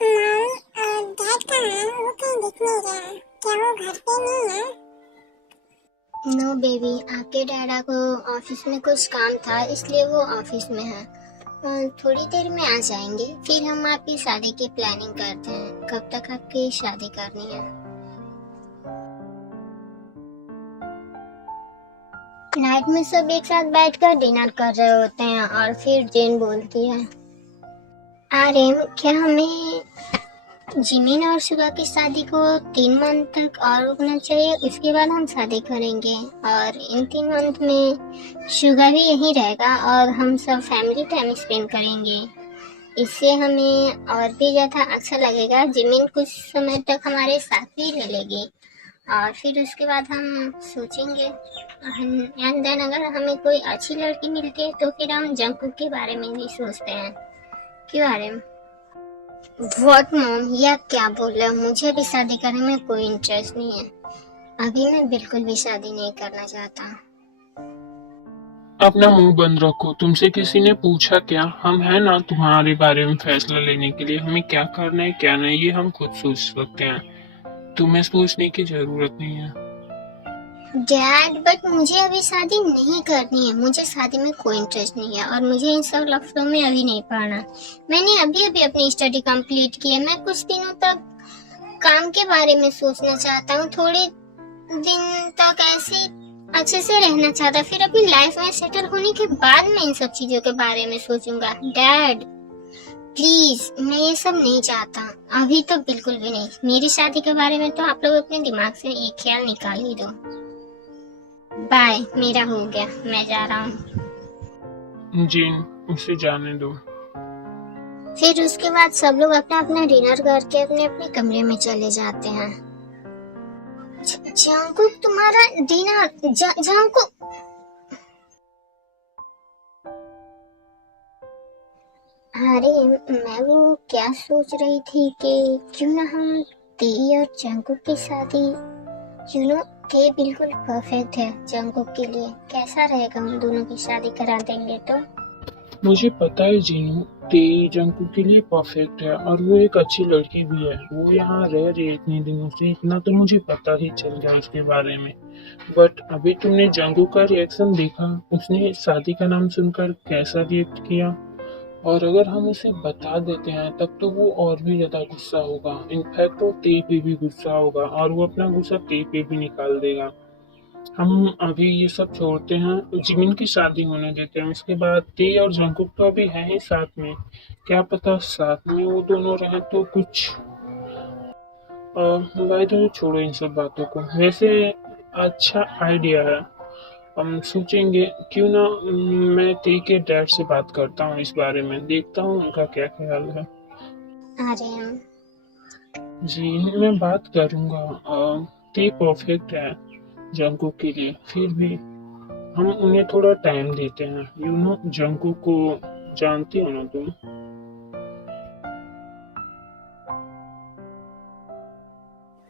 Mom dad कहाँ है? वो कहीं दिख नहीं रहा है। क्या वो घर पे नहीं है? नो बेबी, आपके डैडा को ऑफिस में कुछ काम था इसलिए वो ऑफिस में है। थोड़ी देर में आ जाएंगे, फिर हम आपकी शादी की प्लानिंग करते हैं। कब तक आपकी शादी करनी है? नाइट में सब एक साथ बैठकर डिनर कर रहे होते हैं और फिर जेन बोलती है, आर्यन क्या हमें जिमिन और सुगा की शादी को 3 मंथ तक और रुकना चाहिए? उसके बाद हम शादी करेंगे और इन 3 मंथ में सुगा भी यहीं रहेगा और हम सब फैमिली टाइम स्पेंड करेंगे। इससे हमें और भी ज़्यादा अच्छा लगेगा। जिमिन कुछ समय तक हमारे साथ भी रह लेगी और फिर उसके बाद हम सोचेंगे। एंड देन अगर हमें कोई अच्छी लड़की मिलती है तो फिर हम जंगकुक के बारे में भी सोचते हैं। क्यों आर्यन? व्हाट मॉम, ये आप क्या बोल रहे हो? मुझे अभी शादी करने में कोई इंटरेस्ट नहीं है। अभी मैं बिल्कुल भी शादी नहीं करना चाहता। अपना मुंह बंद रखो। तुमसे किसी ने पूछा क्या? हम हैं ना तुम्हारे बारे में फैसला लेने के लिए। हमें क्या करना है क्या नहीं ये हम खुद सोच सकते हैं। तुम्हें सोचने की जरूरत नहीं है। डैड, बट मुझे अभी शादी नहीं करनी है। मुझे शादी में कोई इंटरेस्ट नहीं है और मुझे इन सब लफ्ज़ों में अभी नहीं पढ़ना। मैंने अभी अभी अपनी स्टडी कंप्लीट की है। मैं कुछ दिनों तक काम के बारे में सोचना चाहता हूँ, थोड़े दिन तक ऐसे अच्छे से रहना चाहता, फिर अपनी लाइफ में सेटल होने के बाद मैं इन सब चीज़ों के बारे में सोचूंगा। डैड प्लीज, मैं ये सब नहीं चाहता, अभी तो बिल्कुल भी नहीं। मेरी शादी के बारे में तो आप लोग अपने दिमाग से एक ख्याल निकाल ही दो। बाय, मेरा हो गया, मैं जा रहा हूँ। जीन, उसे जाने दो। फिर उसके बाद सब लोग अपना अपना डिनर करके अपने अपने कमरे में चले जाते हैं। जंगकुक तुम्हारा डिनर जंगकुक। अरे मैं वो क्या सोच रही थी कि क्यों ना हम टी और जंगकुक की शादी, ते बिल्कुल परफेक्ट है जंगकुक के लिए। कैसा रहेगा हम दोनों की शादी करा देंगे तो? मुझे पता है जीनू, ते जंकू के लिए परफेक्ट है और वो एक अच्छी लड़की भी है। वो यहाँ रह रही है इतने दिनों से, इतना तो मुझे पता ही चल गया उसके बारे में। बट अभी तुमने जंकू का रिएक्शन देखा, उसने शादी का नाम सुनकर कैसा रिएक्ट किया। और अगर हम उसे बता देते हैं तब तो वो और भी ज्यादा गुस्सा होगा। इनफैक्ट वो ते पे भी गुस्सा होगा और वो अपना गुस्सा ते पे भी निकाल देगा। हम अभी ये सब छोड़ते हैं, जिमिन की शादी होने देते हैं। उसके बाद ते और जंकुक तो अभी है ही साथ में, क्या पता साथ में वो दोनों रहें तो कुछ। बाय द वे छोड़ो इन सब बातों को। वैसे अच्छा आइडिया है, हम सोचेंगे क्यों ना मैं ते के डैड से बात करता हूँ इस बारे में, देखता हूँ उनका क्या ख्याल है। अरे जी मैं बात करूँगा। ते परफेक्ट है जंकुक के लिए, फिर भी हम उन्हें थोड़ा टाइम देते हैं। जंकुक को जानती हो ना तुम?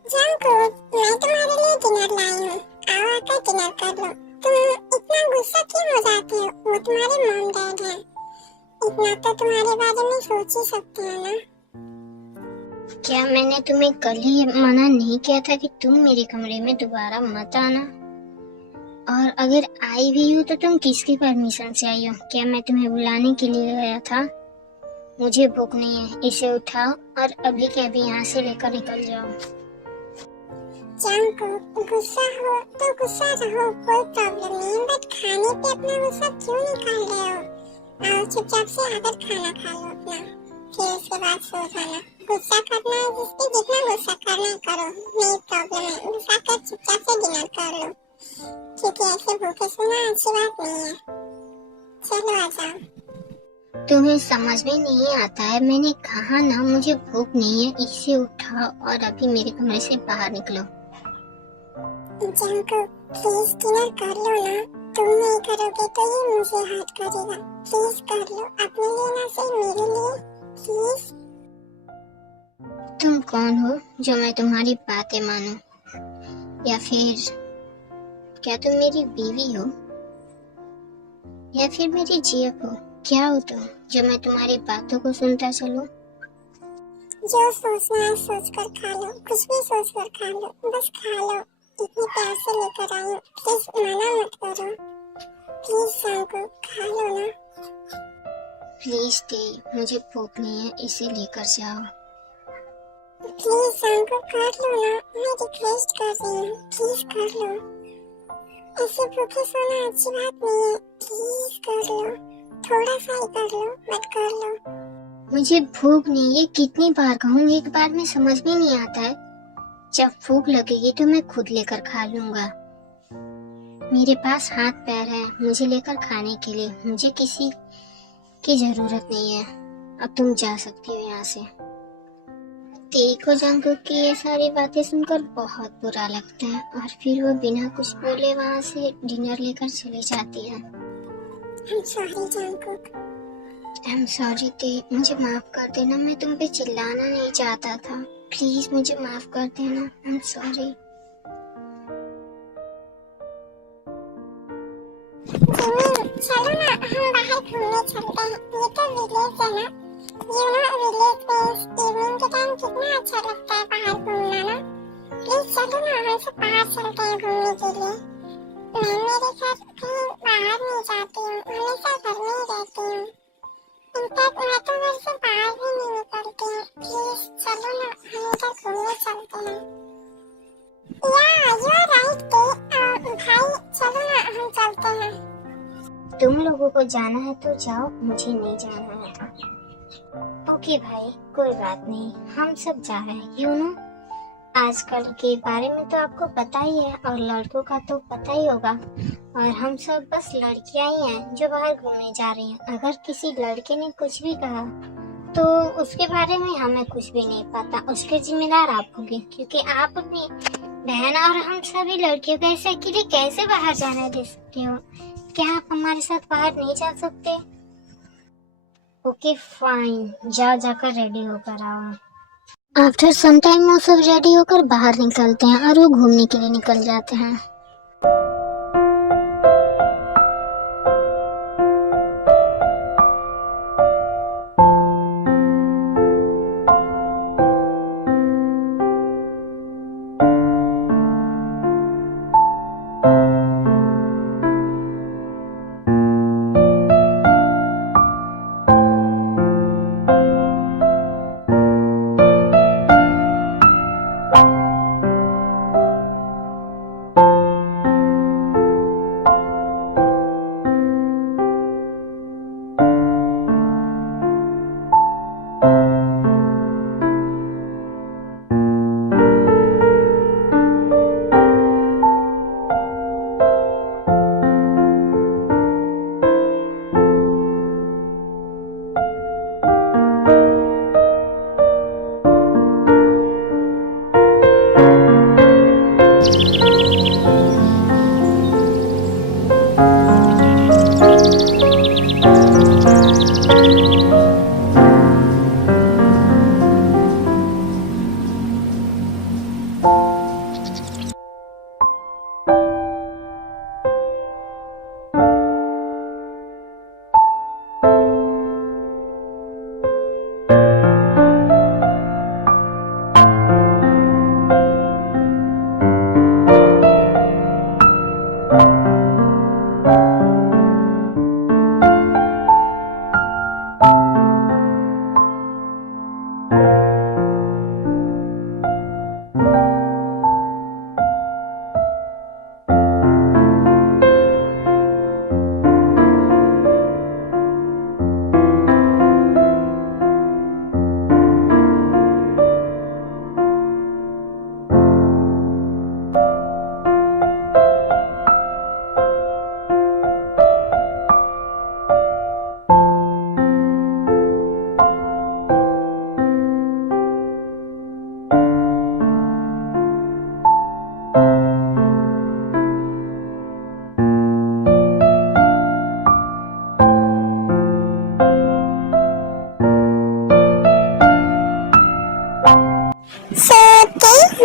जंकुक, मैं तुम्हारे लिए डिनर लाई हूँ, आओ आकर डिनर कर लो। तुम इतना गुस्सा क्यों हो जाते हो? वो तुम्हारे मॉम डैड हैं, इतना तो तुम्हारे बारे में सोच ही सकते हैं ना। क्या मैंने तुम्हें कल ही मना नहीं किया था कि तुम मेरे कमरे में दोबारा मत आना? और अगर आई भी हो तो तुम किसकी परमिशन से आई हो? क्या मैं तुम्हें बुलाने के लिए गया था? मुझे भूख नहीं है, इसे उठाओ और अभी के अभी यहाँ से लेकर निकल जाओ। जंकुक, गुस्सा हो तो गुस्सा रहो, कोई प्रॉब्लम नहीं, बट खाने पे अपना गुस्सा क्यों निकाल रहे हो? आओ चुपचाप से आकर खाना खा लो अपना, फिर उसके बाद सो जाना। गुस्सा करना है जिसपे जितना गुस्सा करना है करो, नहीं प्रॉब्लम है। गुस्सा कर चुपचाप से डिनर कर लो, क्योंकि ऐसे भूखे सोना अच्छी बात नहीं है। चलो आ जाओ। तुम्हें समझ में नहीं आता है, मैंने कहा ना मुझे भूख नहीं है। इसे उठाओ और अभी मेरे कमरे से बाहर निकलो। जंकुक, प्लीज डिनर कर लो ना, तुम नहीं करोगे तो ये मुझे हर्ट करेगा। प्लीज कर लो, अपने लिए ना सिर्फ मेरे लिए, प्लीज। तुम कौन हो जो मैं तुम्हारी बातें मानूं? या फिर क्या तुम मेरी बीवी हो या फिर मेरी जीएफ हो? क्या हो तुम जो मैं तुम्हारी बातों को सुनता चलूं? जो सोचना है सोच कर खा लो, कुछ भी सोच कर खा लो, बस खा लो। इतनी प्यार से लेकर आई हूँ, प्लीज मना मत करो। प्लीज जंकुक, खा लो ना। प्लीज दे, मुझे भूख नहीं है, इसे लेकर जाओ। प्लीज जंकुक कर लो ना, मैं रिक्वेस्ट कर रही हूँ, प्लीज कर लो। ऐसे भूखे सोना अच्छी बात नहीं है, प्लीज कर लो। थोड़ा सा ही कर लो, बट कर लो। मुझे भूख नहीं, ये कितनी बार कहूँ, एक बार में समझ में नहीं आता है। जब भूख लगेगी तो मैं खुद लेकर खा लूंगा। मेरे पास हाथ पैर है मुझे लेकर खाने के लिए, मुझे किसी की जरूरत नहीं है। अब तुम जा सकती हो यहाँ से। ते को जंकुक की ये सारी बातें सुनकर बहुत बुरा लगता है और फिर वो बिना कुछ बोले वहाँ से डिनर लेकर चली जाती है। I'm sorry Jungkook. I am sorry ते, मुझे माफ कर देना, मैं तुम पे चिल्लाना नहीं चाहता था। प्लीज मुझे माफ कर देना, आई एम सॉरी। चलो ना हम बाहर घूमने चलते हैं, ये तो विलेज है ना। विलेज में इवनिंग के टाइम कितना अच्छा लगता है बाहर घूमना ना। प्लीज चलो ना, हम सब बाहर चलते हैं घूमने के लिए। मैं मेरे घर कहीं बाहर नहीं जाती हूँ, हमेशा घर में ही रहती हूँ। इनफैक्ट मैं तो घर से बाहर भी नहीं निकलती हूँ। प्लीज चलो ना, हम इधर घूमने चलते हैं। या यू आर राइट भाई, चलो ना हम चलते हैं। तुम लोगों को जाना है तो जाओ, मुझे नहीं जाना है। ओके भाई, कोई बात नहीं, हम सब जा रहे हैं। आजकल के बारे में तो आपको पता ही है और लड़कों का तो पता ही होगा। और हम सब बस लड़कियां ही हैं जो बाहर घूमने जा रही हैं। अगर किसी लड़के ने कुछ भी कहा तो उसके बारे में हमें कुछ भी नहीं पता, उसके जिम्मेदार आप होंगे, क्योंकि आप अपनी बहन, और हम सभी लड़कियों को ऐसे अकेले कैसे बाहर जाने दे सकती हो? क्या आप हमारे साथ बाहर नहीं जा सकते? ओके फाइन, जाओ जाकर रेडी होकर आओ। आफ्टर सम टाइम वो सब रेडी होकर बाहर निकलते हैं और वो घूमने के लिए निकल जाते हैं।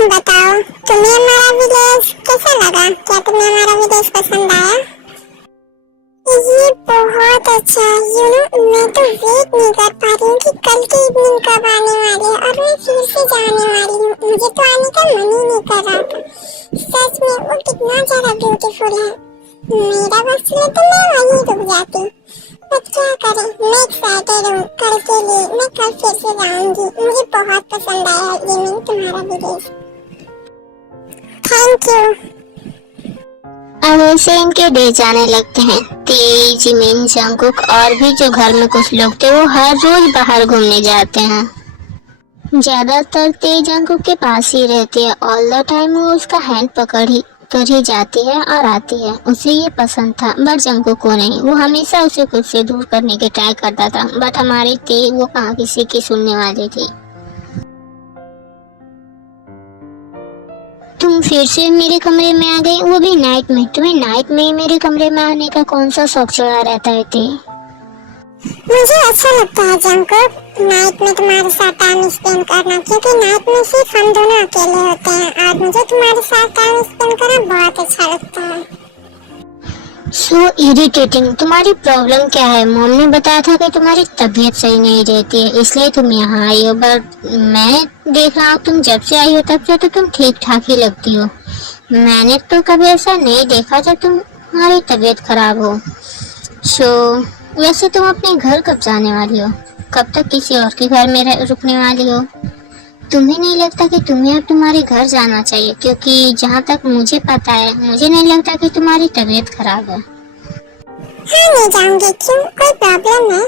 बताओ, तुम्हें हमारा विलेज कैसा लगा? क्या तुम्हें हमारा विलेज पसंद आया? ये बहुत अच्छा है। मैं तो वेट नहीं कर पा रही हूँ कि कल की इवनिंग कब आने वाली है और मैं फिर से जाने वाली हूँ। मुझे तो आने का मन ही नहीं कर रहा था। सच में वो कितना ज्यादा ब्यूटीफुल है। मेरा बस चले तो मैं वहीं रुक जाती, पर क्या करें, मैं एक्साइटेड हूँ कल के लिए। मैं कल फिर से जाऊंगी। मुझे बहुत पसंद आया ये तुम्हारा विलेज। Thank you. अब ऐसे इनके डे जाने लगते हैं। तेई, जिमिन, जंगकुक और भी जो घर में कुछ लोग थे वो हर रोज बाहर घूमने जाते हैं। ज्यादातर तेई जंगकुक के पास ही रहती है। ऑल द टाइम वो उसका हैंड पकड़ ही जाती है और आती है। उसे ये पसंद था, बट जंगकुक को नहीं। वो हमेशा उसे खुद से दूर करने की ट्राई करता था, बट हमारी तेई वो कहाँ किसी की सुनने वाली थी। तुम फिर से मेरे कमरे में आ गई, वो भी नाइट में। तुम्हें नाइट में मेरे कमरे में आने का कौन सा शौक चढ़ा रहता है तेई? मुझे अच्छा लगता है जंगकुक नाइट में तुम्हारे साथ टाइम स्पेंड करना, क्योंकि नाइट में सिर्फ हम दोनों अकेले होते हैं और मुझे तुम्हारे साथ टाइम स्पेंड करना बहुत अच्छा लगता है। So irritating. तुम्हारी प्रॉब्लम क्या है? मॉम ने बताया था कि तुम्हारी तबीयत सही नहीं रहती है, इसलिए तुम यहाँ आई हो। बट मैं देख रहा हूँ तुम जब से आई हो तब से तो तुम ठीक ठाक ही लगती हो। मैंने तो कभी ऐसा नहीं देखा जब तुम्हारी तबीयत खराब हो। सो वैसे तुम अपने घर कब जाने वाली हो? कब तक किसी और के घर में रुकने वाली हो? तुम्हें नहीं लगता कि तुम्हें अब तुम्हारे घर जाना चाहिए? क्योंकि जहाँ तक मुझे पता है, मुझे नहीं लगता कि तुम्हारी तबीयत खराब है। हाँ, नहीं जाऊंगी। क्यों, कोई प्रॉब्लम है?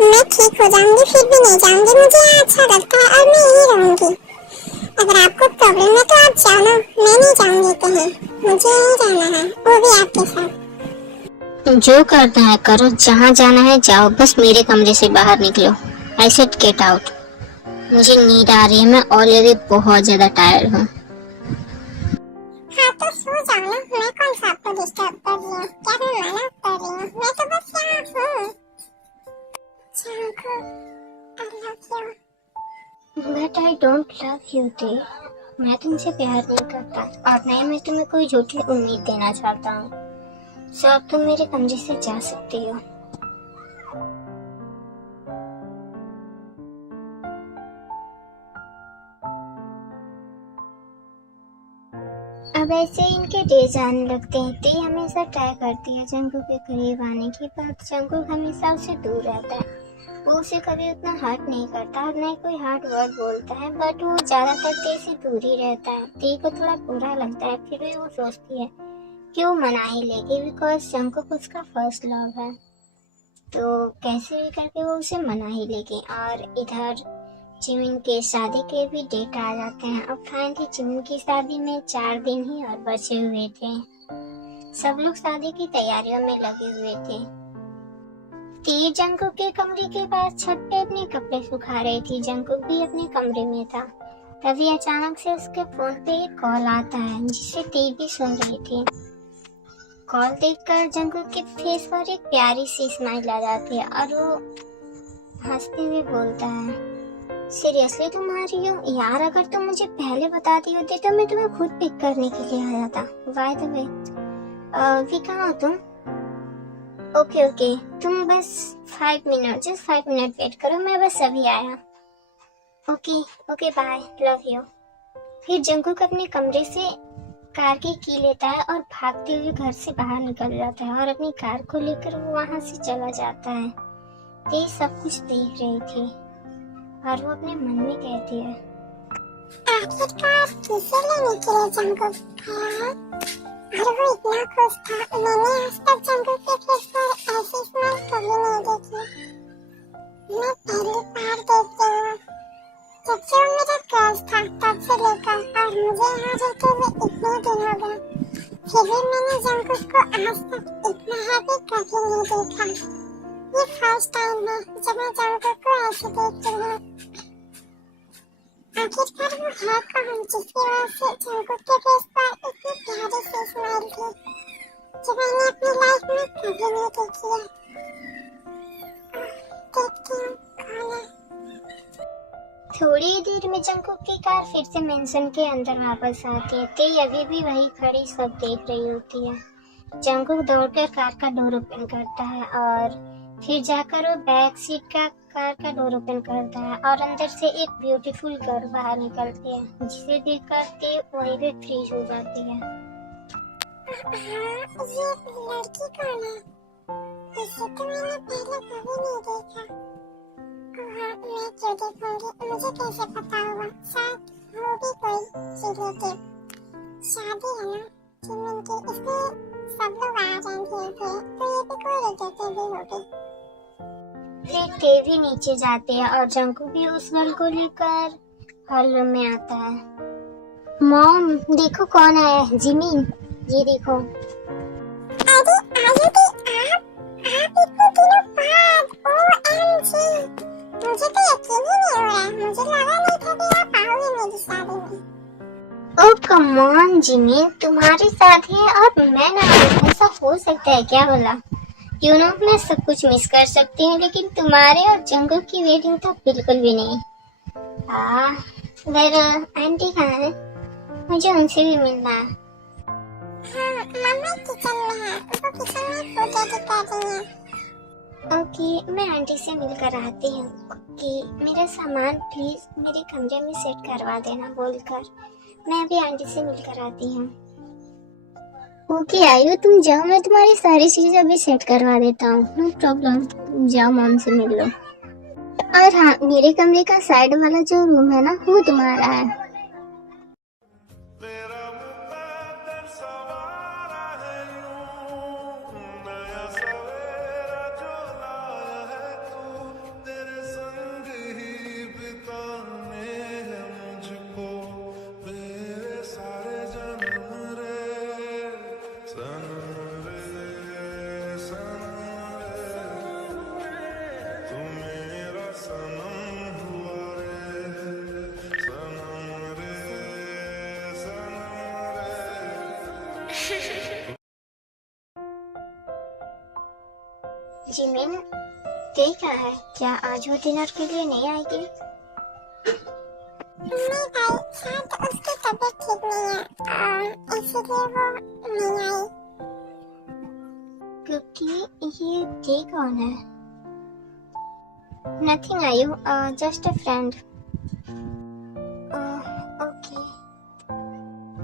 मैं ठीक हो जाऊंगी, फिर भी नहीं जाऊंगी। मुझे यहाँ अच्छा लगता है और मैं यही रहूंगी। अगर आपको प्रॉब्लम है तो आप जानो, मैं नहीं जाऊंगी कहीं। मुझे यहीं रहना है, वो भी आपके साथ। जो करना है करो, जहाँ जाना है जाओ, बस मेरे कमरे से बाहर निकलो। I said get out. मुझे नींद आ रही है, मैं ऑलरेडी बहुत ज्यादा टायर्ड हूँ। तो सो जाओ ना, मैं कौन सा आपको डिस्टर्ब कर रही हूँ? क्या मैं मना कर रही हूँ? मैं तो बस यहाँ हूँ। Jungkook, I love you. But I don't love you they. मैं तुमसे प्यार नहीं करता और न ही मैं तुम्हें कोई झूठी उम्मीद देना चाहता हूँ। सो अब तुम मेरे कमरे से जा सकती हो। अब ऐसे इनके डेज आने लगते हैं। ते हमेशा ट्राई करती है जंकुक के करीब आने की, पर जंकुक हमेशा उससे दूर रहता है। वो उसे कभी उतना हर्ट नहीं करता और न ही कोई हार्ड वर्ड बोलता है, बट वो ज्यादातर ते से दूर ही रहता है। ते को थोड़ा बुरा लगता है, फिर भी वो सोचती है कि वो मना ही लेगी, बिकॉज जंकुक उसका फर्स्ट लव है। तो कैसे भी करके वो उसे मना ही लेगी। और इधर जिमिन के शादी के भी डेट आ जाते हैं। अब फाइनली जिमिन की शादी में 4 दिन ही और बचे हुए थे। सब लोग शादी की तैयारियों में लगे हुए थे। ती जंकुक के कमरे के पास छत पे अपने कपड़े सुखा रही थी। जंकुक भी अपने कमरे में था। तभी अचानक से उसके फोन पे एक कॉल आता है, जिसे ती भी सुन रही थी। कॉल देखकर जंकुक के फेस पर एक प्यारी सी स्माइल आ जाती है और वो हंसते हुए बोलता है, सीरियसली तुम आ रही हो? यार अगर तुम मुझे पहले बता दी होती तो मैं तुम्हें खुद पिक करने के लिए आ जाता। बाय द वे, अभी कहाँ हो तुम? ओके, तुम बस 5 मिनट, जस्ट 5 मिनट वेट करो, मैं बस अभी आया। Okay bye, love you. फिर जंकुक अपने कमरे से कार की की लेता है और भागते हुए घर से बाहर निकल जाता है और अपनी कार को लेकर वो वहां से चला जाता है। ते सब कुछ देख रही थी और वो अपने मन में कहती है, आखिरकार किसे लेने के लिए जंकुक आया है? और वो इतना खुश था। मैंने आज तक जंकुक के फेस पर ऐसी स्माइल कभी नहीं देखी। मैं पहली बार देख रही हूँ। जब से वो मेरा क्रश था तब से लेकर, और मुझे यहाँ रहते हुए इतने दिन हो गए, फिर भी मैंने जंकुक को आज तक इतना हैप्पी कभी नहीं देखा। ये फर्स्ट टाइम है जब मैं जंकुक को ऐसे देख रही हूँ। आखिरकार वो है कौन जिसकी वजह से जंकुक के फेस पर इतनी प्यारी सी स्माइल थी, जो मैंने अपनी लाइफ में कभी नहीं देखी है। देखती हूँ कौन है। थोड़ी देर में जंकुक की कार फिर से मेंशन के अंदर वापस आती है। ते अभी भी वही खड़ी सब देख रही होती है। जंकुक दौड़कर कार का डोर ओपन करता है और फिर जाकर वो बैक सीट का कार का डोर ओपन करता है और अंदर से एक ब्यूटीफुल गर्ल बाहर निकलती है, जिसे देखकर ते वहीं पे फ्रीज हो जाती है। ये लड़की कौन है? इसे तो मैंने पहले कभी नहीं देखा। मैं क्यों देखूंगी? मुझे कैसे पता होगा? शायद वो भी कोई रिलेटिव। शादी है ना जिमिन की, इसलिए सब लोग आ जाएंगे, तो ये भी कोई रिलेटिव ही होगी। फिर ते भी नीचे जाते हैं और जंकुक भी उस गर्ल को लेकर हॉल रूम में आता है। मॉम देखो कौन आया है। जिमिन, ये देखो। अरे आयुधि, आप इतने दिनों बाद, OMG, मुझे तो यकीन ही नहीं हो रहा है। मुझे लगा नहीं था कि आप आओगे मेरी शादी में। ओह कम ऑन जिमिन, तुम्हारी शादी है और मैं ना आऊं, ऐसा हो सकता है क्या? बोला यू नो मैं सब कुछ मिस कर सकती हूँ, लेकिन तुम्हारे और जंकुक की वेडिंग तो बिल्कुल भी नहीं। फिर आंटी कहाँ है? मुझे उनसे भी मिलना है। हाँ, मम्मी किचन में है। वो किचन में फूड एडिट कर रही है। ओके, मैं आंटी से मिलकर आती हूँ कि मेरा सामान प्लीज मेरे कमरे में सेट करवा देना बोलकर मैं अभी आंटी से मिलकर आती हूँ। ओके आयु, तुम जाओ, मैं तुम्हारी सारी चीजें अभी सेट करवा देता हूँ। नो प्रॉब्लम, तुम जाओ मॉम से मिल लो। और हाँ, मेरे कमरे का साइड वाला जो रूम है ना, वो तुम्हारा है। जिमिन ते क्या है? क्या आज वो डिनर के लिए नहीं आएगी? नहीं भाई, शायद उसकी तबीयत ठीक नहीं है, इसलिए वो नहीं आई। क्योंकि ये ते कौन है? नथिंग आयु, जस्ट अ फ्रेंड। ओके।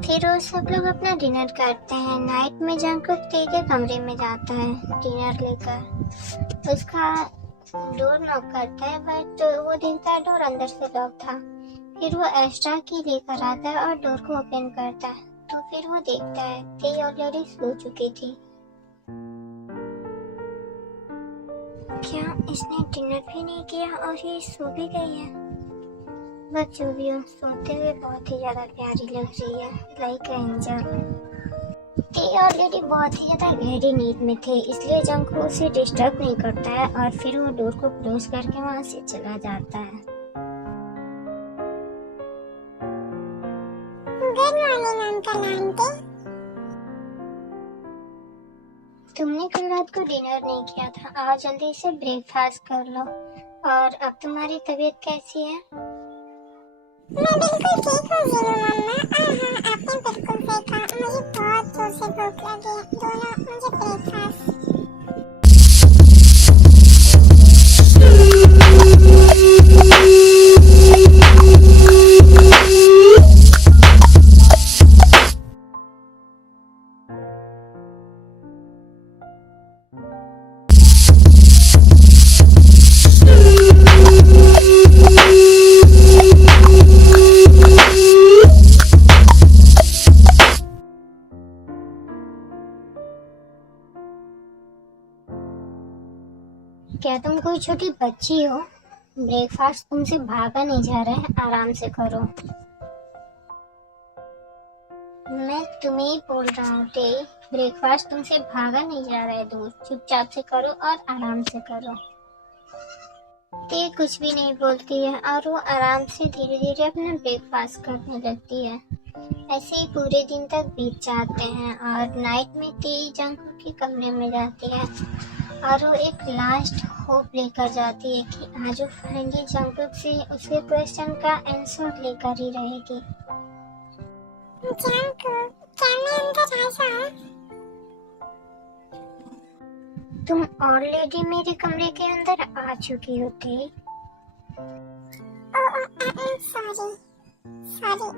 फिर वो सब लोग अपना डिनर करते हैं। नाइट में जंगकुक ते के कमरे में जाता है डिनर लेकर। उसका डोर नॉक करता है बट वो देखता है डोर अंदर से लॉक था। फिर वो एक्स्ट्रा की लेकर आता है और डोर को ओपन करता है तो फिर वो देखता है ते ऑलरेडी सो चुकी थी। क्या इसने डिनर भी नहीं किया और ये सो भी गई है? बट जो भी हो, सोते हुए बहुत ही ज्यादा प्यारी लग रही है, लाइक एंजल। ते ऑलरेडी बहुत ही ज्यादा गहरी नींद में थे, इसलिए जंगकुक उसे डिस्टर्ब नहीं करता है और फिर वो डोर को क्लोज करके वहां से चला जाता है। Good morning uncle aunty. तुमने कल रात को डिनर नहीं किया था, आओ जल्दी से ब्रेकफास्ट कर लो। और अब तुम्हारी तबीयत कैसी है? मैं बिल्कुल ठीक हूँ जीनू मम्मा। हाँ, आपने बिल्कुल सही कहा, मुझे बहुत जोर से भूख लगी है। दोनों मुझे ब्रेकफास्ट। क्या तुम कोई छोटी बच्ची हो? ब्रेकफास्ट तुमसे भागा नहीं जा रहा है, आराम से करो। मैं तुम्हें ही बोल रहा हूँ ते, ब्रेकफास्ट तुमसे भागा नहीं जा रहा है दूर, चुपचाप से करो और आराम से करो। ते कुछ भी नहीं बोलती है और वो आराम से धीरे धीरे अपना ब्रेकफास्ट करने लगती है। ऐसे ही पूरे दिन तक बीत जाते हैं और नाइट में ते जंगकुक के कमरे में जाती है और वो एक लास्ट होप लेकर जाती है कि आज वो फाइनली जंगकुक से उसके क्वेश्चन का आंसर लेकर ही रहेगी। जंगकुक, क्या मैं अंदर आ जाऊँ? तुम ऑलरेडी मेरे कमरे के अंदर आ चुकी हो ते। सॉरी।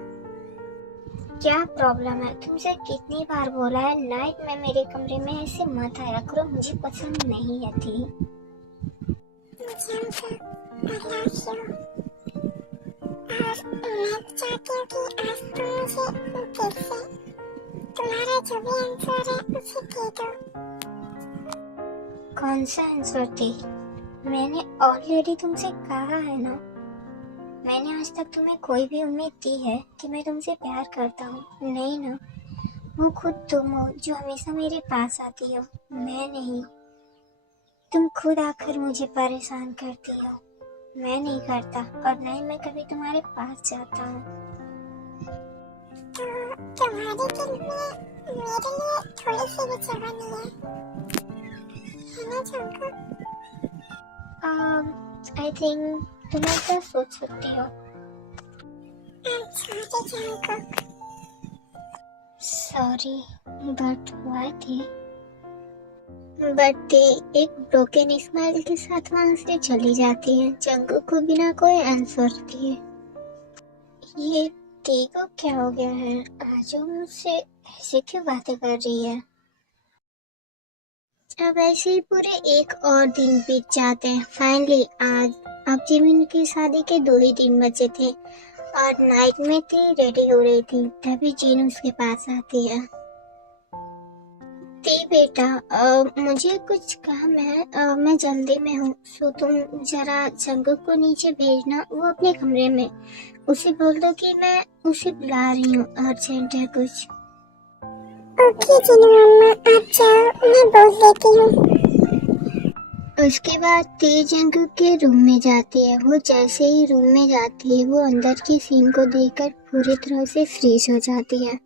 क्या प्रॉब्लम है? तुमसे कितनी बार बोला है नाइट में मेरे कमरे में ऐसे मत आया करो, मुझे पसंद नहीं है थी। और मैं चाहती हूँ कि आज तुम मुझे फिर से तुम्हारा जो भी आंसर है उसे दे दो। कौन सा आंसर थी? मैंने ऑलरेडी तुमसे कहा है ना, मैंने आज तक तुम्हें कोई भी उम्मीद दी है कि मैं तुमसे प्यार करता हूँ? नहीं ना, वो खुद तुम हो जो हमेशा मेरे पास आती हो, मैं नहीं। तुम खुद आकर मुझे परेशान करती हो, मैं नहीं करता और न ही मैं कभी तुम्हारे पास जाता हूँ। तो तुम्हारे दिल में मेरे लिए थोड़ी सी भी जगह नहीं है ना जंगकुक? आई थिंक तुम ऐसा सोच सकती हो। सॉरी बट हुआ थी। बट एक ब्रोकन स्माइल के साथ वहां से चली जाती है जंगकुक को बिना कोई आंसर दिए। ये ते को क्या हो गया है? आज वो मुझसे ऐसे क्यों बातें कर रही है? अब ऐसे ही पूरे एक और दिन बीत जाते हैं। फाइनली आज अब जिमिन की शादी के 2 ही दिन बचे थे और नाइट में ते रेडी हो रही थी, तभी जीन उसके पास आती है। ते बेटा, मुझे कुछ काम है, मैं जल्दी में हूँ, सो तुम जरा जंगकुक को नीचे भेजना, वो अपने कमरे में। उसे बोल दो कि मैं उसे बुला रही हूँ, अर्जेंट है कुछ। ओके जीनू मम्मा, आप जाओ, मैं बोल देती हूँ। उसके बाद ते जंगकुक के रूम में जाती है। वो जैसे ही रूम में जाती है वो अंदर की सीन को देखकर पूरी तरह से फ्रीज हो जाती है।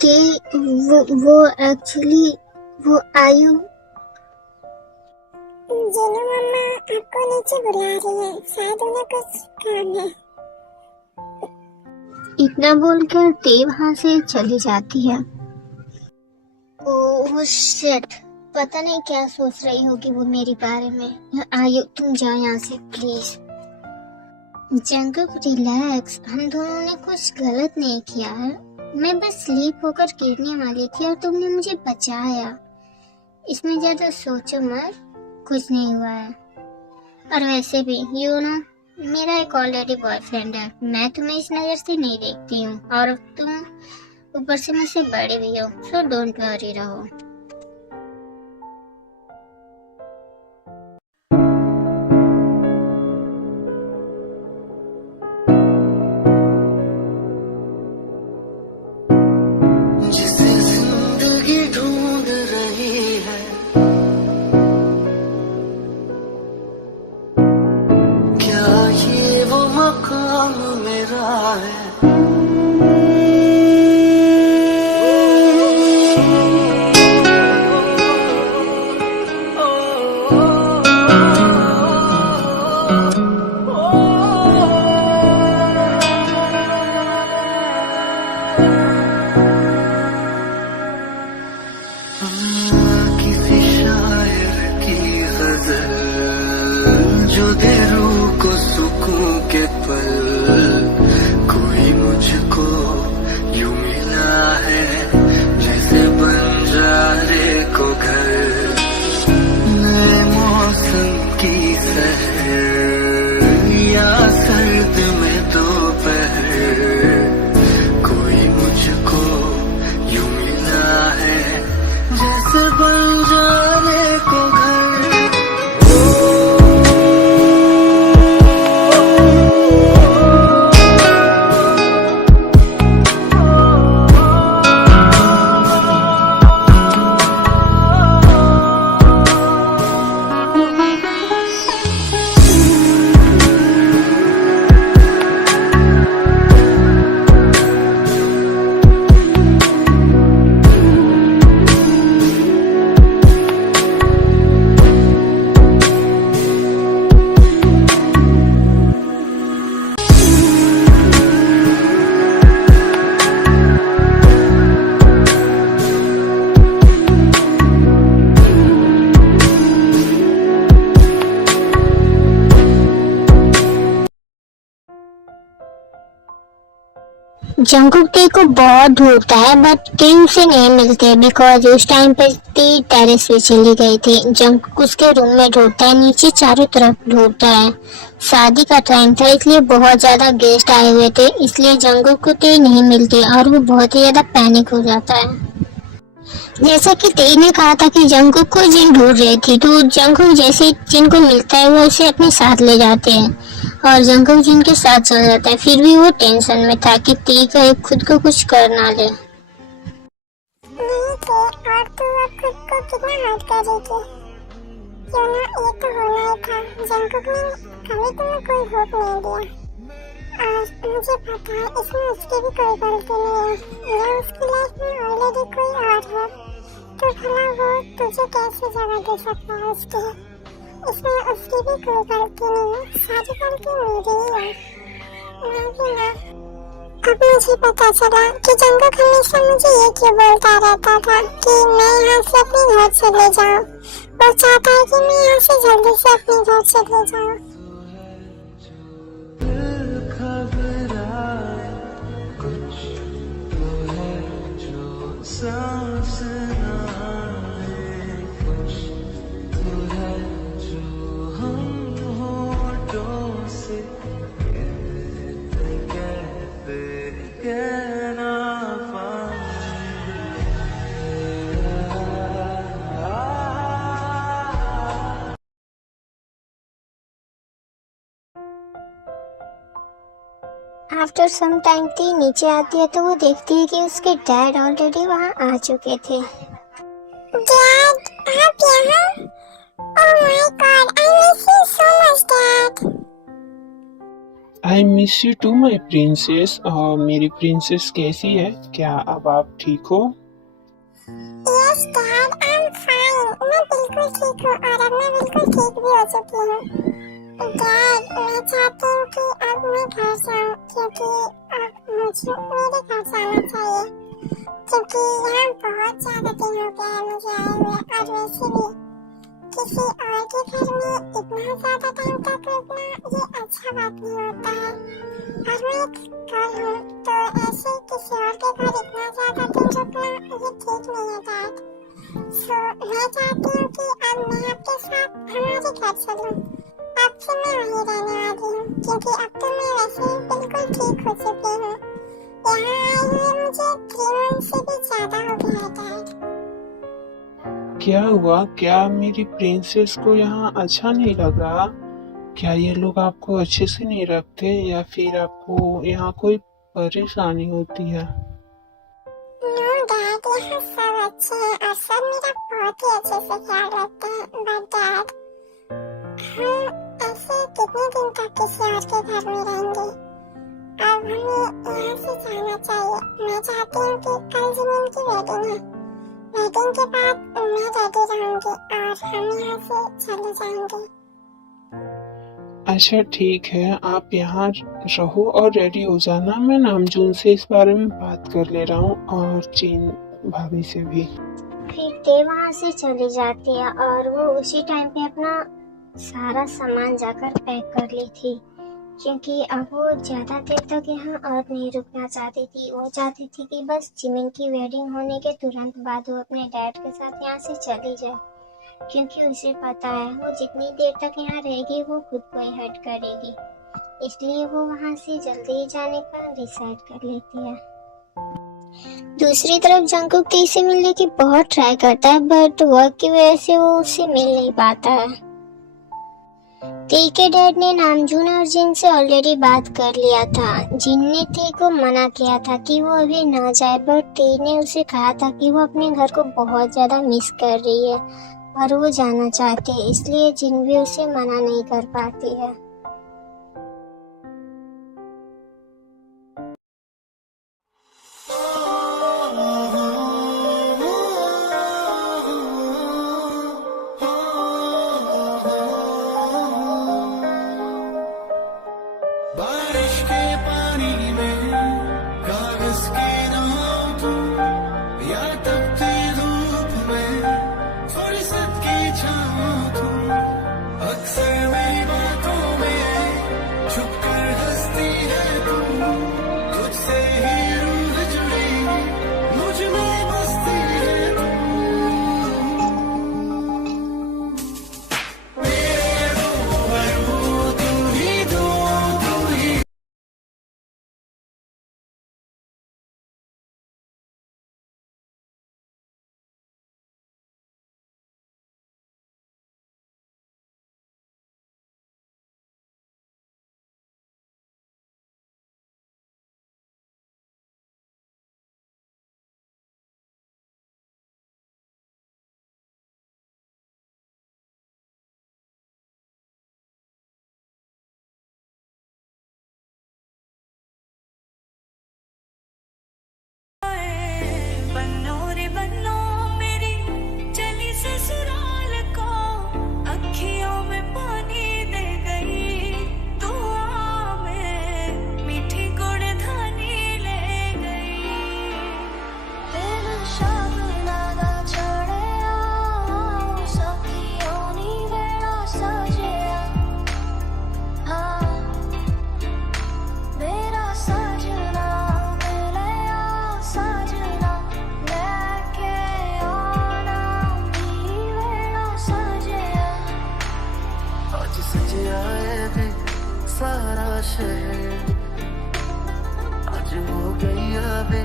कि वो एक्चुअली वो आयु जीनू मम्मा आपको नीचे बुला रही है, शायद उन्हें कुछ काम है। इतना बोलकर ते वहां से चली जाती है। ओह शिट, पता नहीं क्या सोच रही होगी वो मेरे बारे में। आयु तुम जाओ यहाँ से प्लीज। जंगकुक रिलैक्स, हम दोनों ने कुछ गलत नहीं किया है। मैं बस स्लीप होकर गिरने वाली थी और तुमने मुझे बचाया। इसमें ज्यादा सोचो मत, कुछ नहीं हुआ है। और वैसे भी मेरा एक ऑलरेडी बॉयफ्रेंड है, मैं तुम्हें इस नजर से नहीं देखती हूँ और तुम ऊपर से मुझसे बड़े भी हो, सो डोंट वरी रहो। जिसे जिंदगी ढूंढ रही है, क्या ये वो मकाम मेरा है? किसी शायर की गजल जो दे रूह को सुकून के पल, कोई मुझको यूं मिला है जैसे बंजारे को घर, नए मौसम की सहर या सर्द में दोपहर, कोई मुझको यूं मिला है जैसे बंजारे को घर। जंगकुक ते को बहुत ढूंढता है बट ते उसे नहीं मिलते बिकॉज उस टाइम पे ते टेरेस पे चली गई थी। जंगकुक उसके रूम में ढूंढता है, नीचे चारों तरफ ढूंढता है। शादी का टाइम था इसलिए बहुत ज्यादा गेस्ट आए हुए थे, इसलिए जंगकुक को ते नहीं मिलती और वो बहुत ही ज्यादा पैनिक हो जाता है। जैसा कि ते ने कहा था कि जंगकुक को जिन ढूंढ रही थी, तो जंगकुक जैसे जिनको मिलता है वो उसे अपने साथ ले जाते हैं और जंगकुक जिनके साथ चल जाता है। फिर भी वो टेंशन में था कि ते कहीं खुद को कुछ कर ना ले। नहीं थे, और तू अब खुद को कितना हर्ट करेगी? क्यों ना, ये तो होना ही था। जंगकुक ने कभी तुम्हें कोई होप नहीं दिया और मुझे पता है इसमें उसकी भी कोई गलती नहीं है। या उसकी लाइफ में ऑलरेडी कोई और है, तो भला वो तुझे कैसे जगह दे सकता है उसकी? इसमें उसकी भी कोई गलती नहीं है, सारी गलती मेरी ही है। मैं भी ना, अब मुझे पता चला कि जंगकुक हमेशा मुझे ये क्यों बोलता रहता था कि मैं यहाँ से अपने घर चले जाऊँ। वो चाहता है कि मैं यहाँ से जल्दी से अपने घर चले जाऊँ। सांस ना आए, कुछ तो है जो हम होठों से कहते कहते कह ना पाए। आफ्टर सम टाइम ती नीचे आती है तो वो देखती है कि उसके डैड ऑलरेडी वहाँ आ चुके थे। डैड, आप यहाँ? Oh my god, I miss you so much dad. I miss you too my princess. मेरी प्रिंसेस कैसी है? क्या अब आप ठीक हो? Yes dad, I am fine. मैं बिल्कुल ठीक हूँ और अब मैं बिल्कुल ठीक भी हो चुकी हूँ। डैड, मैं चाहती हूँ कि अब मैं घर जाऊँ क्योंकि अब मुझे मेरे घर जाना चाहिए क्योंकि यहाँ बहुत ज़्यादा दिन हो गया है मुझे आए हुए और वैसे भी किसी और के घर में इतना ज़्यादा टाइम तक रुकना ये अच्छा बात नहीं होता है और मैं एक गर्ल हूँ तो ऐसे किसी और के घर इतना ज़्यादा दिन रुकना ये ठीक नहीं है डैड। सो मैं चाहती हूँ कि अब मैं आपके साथ हमारे घर चलूँ। अब से मैं वहीं रहने वाली हूँ क्योंकि अब तो मैं वैसे ही बिल्कुल ठीक हो चुकी हूँ। यहाँ आए हुए मुझे 3 मंथ से भी ज़्यादा हो गया है डैड। क्या हुआ? क्या मेरी प्रिंसेस को यहाँ अच्छा नहीं लगा? क्या ये लोग आपको अच्छे से नहीं रखते या फिर आपको यहाँ कोई परेशानी होती है? नो डैड, यहाँ सब अच्छे हैं और सब मेरा बहुत ही अच्छे से ख्याल रखते हैं। बट डैड, हम ऐसे कितने दिन तक किसी और के घर में रहेंगे? अब हमें यहाँ से जाना चाहिए। मैं चाहती हूँ कि कल जिमिन की वेडिंग है। वेडिंग के बाद मैं रेडी रहूँगी और हम यहाँ से चले जाएंगे। अच्छा ठीक है, आप यहाँ रहो और रेडी हो जाना। मैं नामजून से इस बारे में बात कर ले रहा हूँ और चीन भाभी से भी। फिर ते वहाँ से चली जाती है और वो उसी टाइम पे अपना सारा सामान जाकर पैक कर ली थी क्योंकि अब वो ज़्यादा देर तक यहाँ और नहीं रुकना चाहती थी। वो चाहती थी कि बस जिमिन की वेडिंग होने के तुरंत बाद वो अपने डैड के साथ यहाँ से चली जाए क्योंकि उसे पता है वो जितनी देर तक यहाँ रहेगी वो खुद को ही हर्ट करेगी, इसलिए वो वहाँ से जल्दी जाने का डिसाइड कर लेती है। दूसरी तरफ जंगकुक टी से मिलने की बहुत ट्राई करता है बट वर्क की वजह से वो उससे मिल नहीं पाता है। टी के डैड ने नामजून और जिन से ऑलरेडी बात कर लिया था। जिन ने टी को मना किया था कि वो अभी ना जाए बट टी ने उसे कहा था कि वो अपने घर को बहुत ज़्यादा मिस कर रही है और वो जाना चाहती है, इसलिए जिन भी उसे मना नहीं कर पाती है। बारिश के पानी में कागज के नाम तुम या तपती धूप में फुर्सत की छाँव तुम। अक्सर मेरी बातों में छुप कर हंसती है तुम। तुझसे ही रूह जुड़ी मुझ में बसती है तुम। मेरे रूबरू तू ही तू ही। बन्नो रे बन्नो मेरी चली ससुराल को, अखियों में पानी दे गई दुआ में मीठी गुड़ धानी ले गई। तेरे शाबनादा चढ़िया सखियों नी वेला सजिया, हाँ मेरा सजना मिलया सजना लेके आना नी वेला सजिया। आज सजिया है वे सारा शहर, आज हो गई वे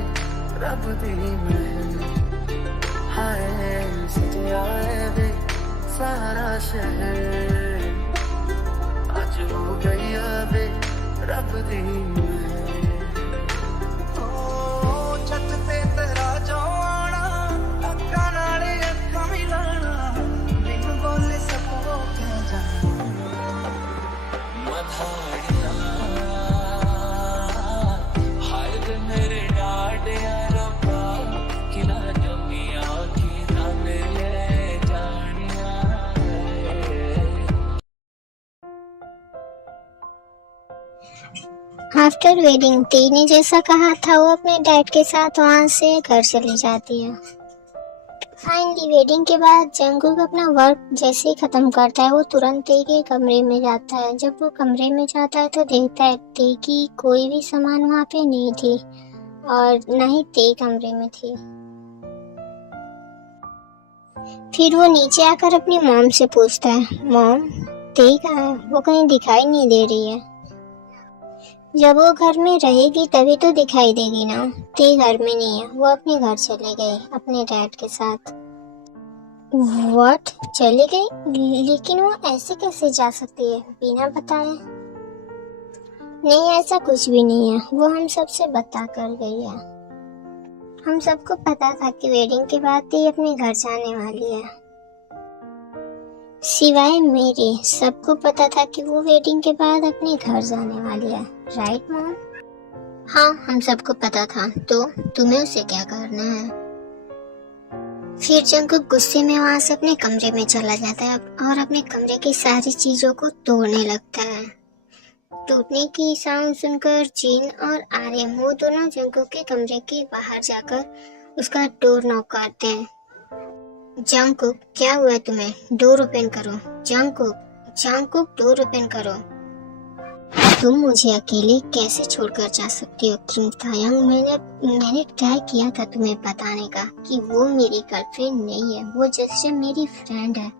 रब दी महल। हाय सजिया है वे सारा शहर, आज हो गई वे रब दी महल। ओ छत ते तेरा जो आना, अक्खां नाल अक्खां मिलाना, बिन बोले सबको कह जाना। मधाड़ियां आफ्टर वेडिंग टी ने जैसा कहा था वो अपने डैड के साथ वहाँ से घर चली जाती है। फाइनली वेडिंग के बाद जंगकुक अपना वर्क जैसे ही खत्म करता है वो तुरंत टी के कमरे में जाता है। जब वो कमरे में जाता है तो देखता है टी की कोई भी सामान वहाँ पे नहीं थी और न ही टी कमरे में थी। फिर वो नीचे आकर अपनी मॉम से पूछता है, मॉम टी कहाँ है? वो कहीं दिखाई नहीं दे रही है। जब वो घर में रहेगी तभी तो दिखाई देगी ना। टी घर में नहीं है, वो अपने घर चले गई अपने डैड के साथ। व्हाट? चली गई? लेकिन वो ऐसे कैसे जा सकती है बिना बताए? नहीं, ऐसा कुछ भी नहीं है, वो हम सबसे बता कर गई है। हम सबको पता था कि वेडिंग के बाद टी अपने घर जाने वाली है, सिवाय मेरे। सबको पता था कि वो वेडिंग के बाद अपने घर जाने वाली है, राइट मॉम? हाँ, हम सबको पता था। तो तुम्हें उसे क्या करना है? फिर जंगकुक गुस्से में वहां से अपने कमरे में चला जाता है और अपने कमरे की सारी चीजों को तोड़ने लगता है। टूटने की साउंड सुनकर जिन और आर्यन वो दोनों जंगकुक के कमरे के बाहर जाकर उसका डोर नॉक करते हैं। जंगकुक, क्या हुआ तुम्हें? डोर ओपन करो। जंगकुक डोर ओपन करो। तुम मुझे अकेले कैसे छोड़कर जा सकती हो किम तायंग? मैंने ट्राई किया था तुम्हें बताने का कि वो मेरी गर्लफ्रेंड नहीं है, वो जैसे मेरी फ्रेंड है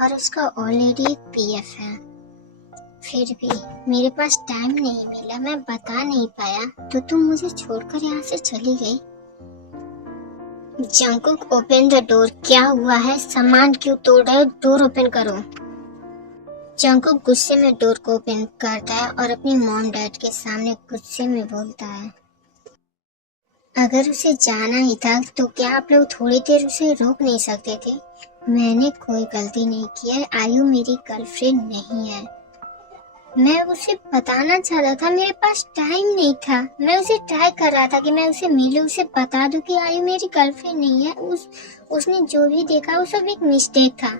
और उसका ऑलरेडी एक पीएफ है। फिर भी मेरे पास टाइम नहीं मिला, मैं बता नहीं पाया, तो तुम मुझे छोड़कर यहाँ से चली गई। Jungkook, open the door. क्या हुआ है? सामान क्यों तोड़ रहे हो? डोर ओपन करो। जंगकुक गुस्से में डोर को ओपन करता है और अपनी मॉम डैड के सामने गुस्से में बोलता है, अगर उसे जाना ही था तो क्या आप लोग थोड़ी देर उसे रोक नहीं सकते थे? मैंने कोई गलती नहीं की है, आयु मेरी गर्लफ्रेंड नहीं है। मैं उसे बताना चाहता था, मेरे पास टाइम नहीं था। मैं उसे ट्राई कर रहा था कि मैं उसे मिलूं, उसे बता दूं कि आयु मेरी गर्लफ्रेंड नहीं है। उसने जो भी देखा वो सब एक मिस्टेक था,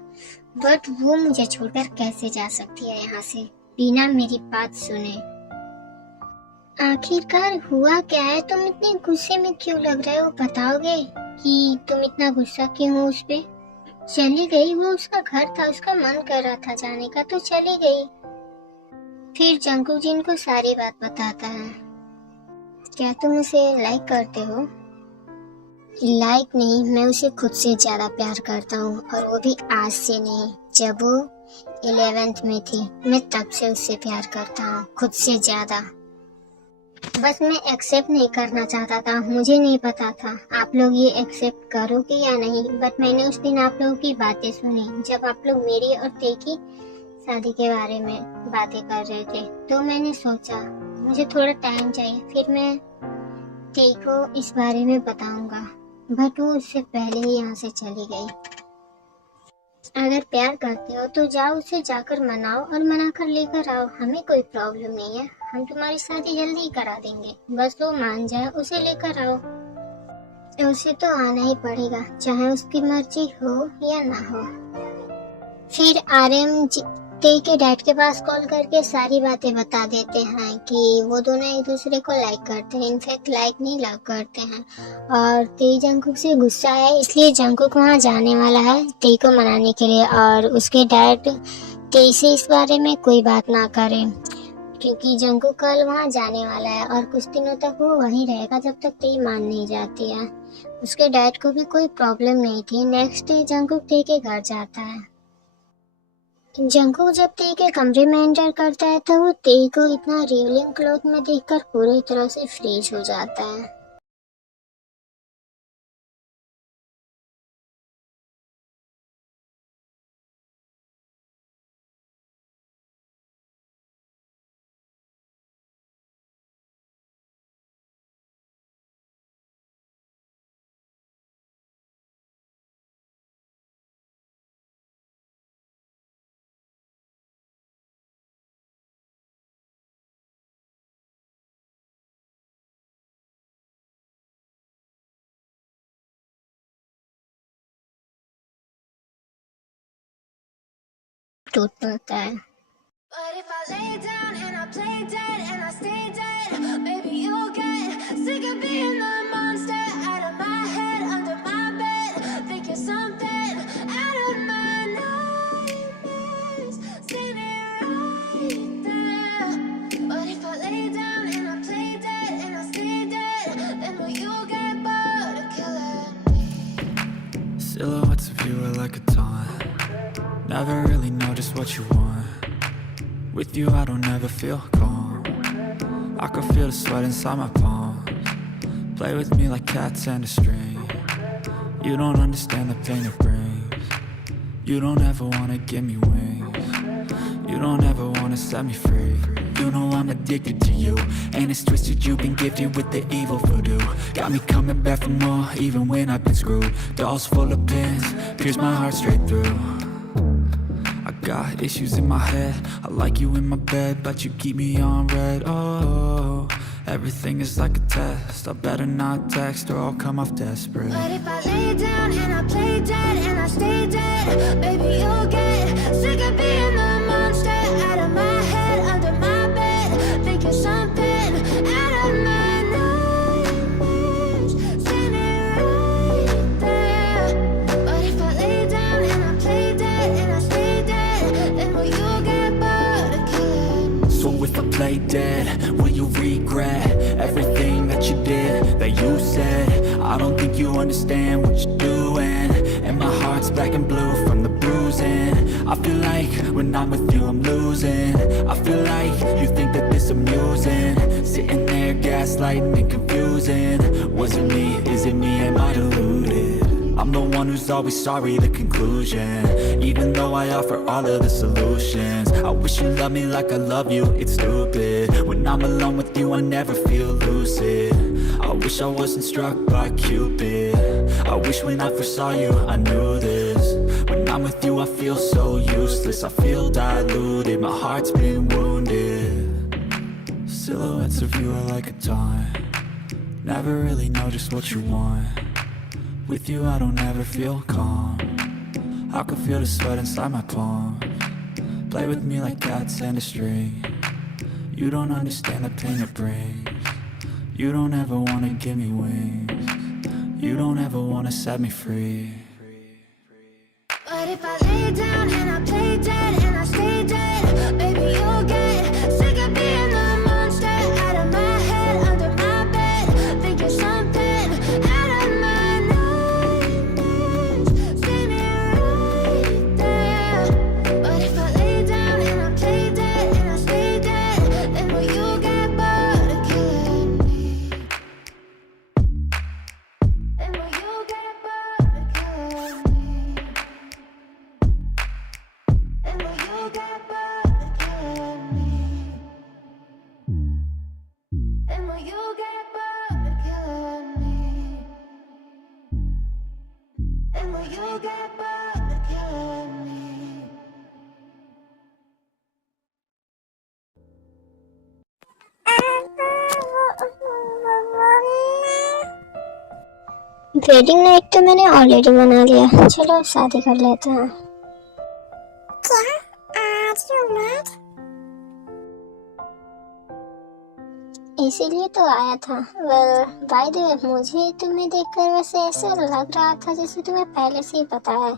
बट वो मुझे छोड़कर कैसे जा सकती है यहाँ से बिना मेरी बात सुने? आखिरकार हुआ क्या है? तुम इतने गुस्से में क्यों लग रहे हो? बताओगे कि तुम इतना गुस्सा क्यों हो उस पे? चली गई, वो उसका घर था, उसका मन कर रहा था जाने का तो चली गई। फिर जंगकुक जिन को सारी बात बताता है। क्या तुम उसे लाइक करते हो? लाइक नहीं, मैं उसे खुद से ज्यादा प्यार करता हूँ, और वो भी आज से नहीं, जब वो 11th में थी मैं तब से उससे प्यार करता हूँ, खुद से ज्यादा। बस मैं एक्सेप्ट नहीं करना चाहता था, मुझे नहीं पता था आप लोग ये एक्सेप्ट करोगे या नहीं, बट मैंने उस दिन आप लोगों की बातें सुनी जब आप लोग मेरी और ते की शादी के बारे में बातें कर रहे थे, तो मैंने सोचा मुझे थोड़ा टाइम चाहिए, फिर मैं ते को इस बारे में बताऊंगा, बट वो उससे पहले ही यहाँ से चली गई। अगर प्यार करते हो तो जाओ, उसे जाकर मनाओ और मना कर लेकर आओ, हमें कोई प्रॉब्लम नहीं है, हम तुम्हारी शादी जल्दी ही करा देंगे, बस वो मान जाए, उसे लेकर आओ। उसे तो आना ही पड़ेगा, चाहे उसकी मर्जी हो या ना हो। फिर आर्यन ते के डैड के पास कॉल करके सारी बातें बता देते हैं कि वो दोनों एक दूसरे को लाइक करते हैं, इनफैक्ट लाइक नहीं लव करते हैं, और ते जंगकुक से गुस्सा है, इसलिए जंगकुक वहाँ जाने वाला है ते को मनाने के लिए, और उसके डैड ते से इस बारे में कोई बात ना करें क्योंकि जंगकुक कल वहाँ जाने वाला है और कुछ दिनों तक वो वहीं रहेगा जब तक ते मान नहीं जाती है। उसके डैड को भी कोई प्रॉब्लम नहीं थी। नेक्स्ट डे जंगकुक ते के घर जाता है। जंगकुक जब ते के कमरे में एंटर करता है तो वो ते को इतना रिवीलिंग क्लॉथ में देखकर पूरी तरह से फ्रीज हो जाता है। टूट पड़ता है। But if I lay down and I play dead and I stay dead, Baby, you'll get sick of being the monster out of my head, under my bed. Think you're something out of my nightmares, standing right there. But if I lay down and I play dead and I stay dead, then will you get bored of killing me? Silhouettes of you are like a taunt. Never really know just what you want. With you I don't ever feel calm. I can feel the sweat inside my palms. Play with me like cats and a string. You don't understand the pain it brings. You don't ever wanna give me wings. You don't ever wanna set me free. You know I'm addicted to you, and it's twisted, you've been gifted with the evil voodoo. Got me coming back for more, even when I've been screwed. Dolls full of pins, pierce my heart straight through. I got issues in my head, I like you in my bed, but you keep me on red. Oh, everything is like a test, I better not text or I'll come off desperate. But if I lay down and I play dead and I stay dead, baby, you'll get sick of being the monster out of my head, under my bed. Think you're something out of my nightmares, standing right there. But if I lay down and I play dead and I stay dead, then will you get bored of killing me? So if I play dead, will you regret everything that you did, that you said? I don't think you understand what you're doing, and my heart's black and blue from the bruising. I feel like when I'm with you I'm losing. I feel like you think that this amusing, sitting there gaslighting and confusing. Was it me? Is it me? Am I deluded? I'm the one who's always sorry, the conclusion. Even though I offer all of the solutions, I wish you loved me like I love you, it's stupid. When I'm alone with you I never feel lucid. I wish I wasn't struck by Cupid. I wish when I first saw you I knew this. When I'm with you I feel so useless, I feel diluted, my heart's been wounded. Silhouettes of you are like a taunt. Never really know just what you want. With you I don't ever feel calm. I can feel the sweat inside my palms. Play with me like cats and a string. You don't understand the pain it brings. You don't ever wanna give me wings. You don't ever wanna set me free. But if I lay down and I play dead and I stay dead, baby, you'll get sick of being the monster out of my head, under my bed. Think you're something out of my nightmares, standing right there. But if I lay down and I play dead and I stay dead, then will you get bored of killing me? Then will you get bored of killing me? And will you get bored of killing me? And will you get bored of killing me? And will you get bored of killing me? Wedding night तो मैंने already बना लिया, चलो शादी कर लेते हैं। क्या आज रोमांस? इसीलिए तो आया था। वेल बाय द वे, मुझे तुम्हें देखकर वैसे ऐसा लग रहा था जैसे तुम्हें पहले से ही पता है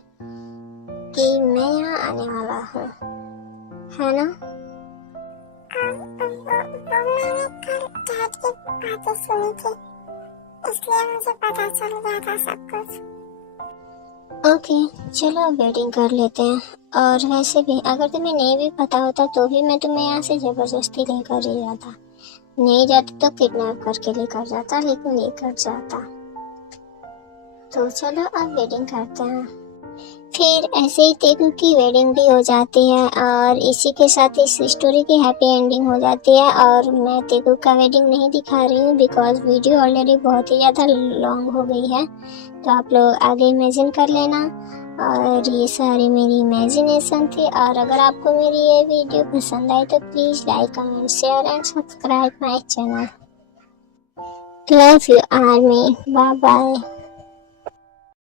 कि मैं यहाँ आने वाला हूँ, है ना? मैंने कल डैड की बातें सुनी थी, इसलिए मुझे पता चल गया था सब कुछ। ओके, चलो अब वेडिंग कर लेते हैं। और वैसे भी अगर तुम्हें नहीं भी पता होता तो भी मैं तुम्हें यहाँ से जबरदस्ती लेकर ही जाता। नहीं जाती तो किडनैप करके लेकर जाता, लेकिन लेकर जाता। तो चलो अब वेडिंग करते हैं। फिर ऐसे ही तेगू की वेडिंग भी हो जाती है और इसी के साथ इस स्टोरी की हैप्पी एंडिंग हो जाती है। और मैं तेगू का वेडिंग नहीं दिखा रही हूँ बिकॉज वीडियो ऑलरेडी बहुत ही ज़्यादा लॉन्ग हो गई है, तो आप लोग आगे इमेजिन कर लेना। और ये सारी मेरी इमेजिनेशन थी। और अगर आपको मेरी ये वीडियो पसंद आई तो please like, comment, share and subscribe my channel. Love you army, bye bye.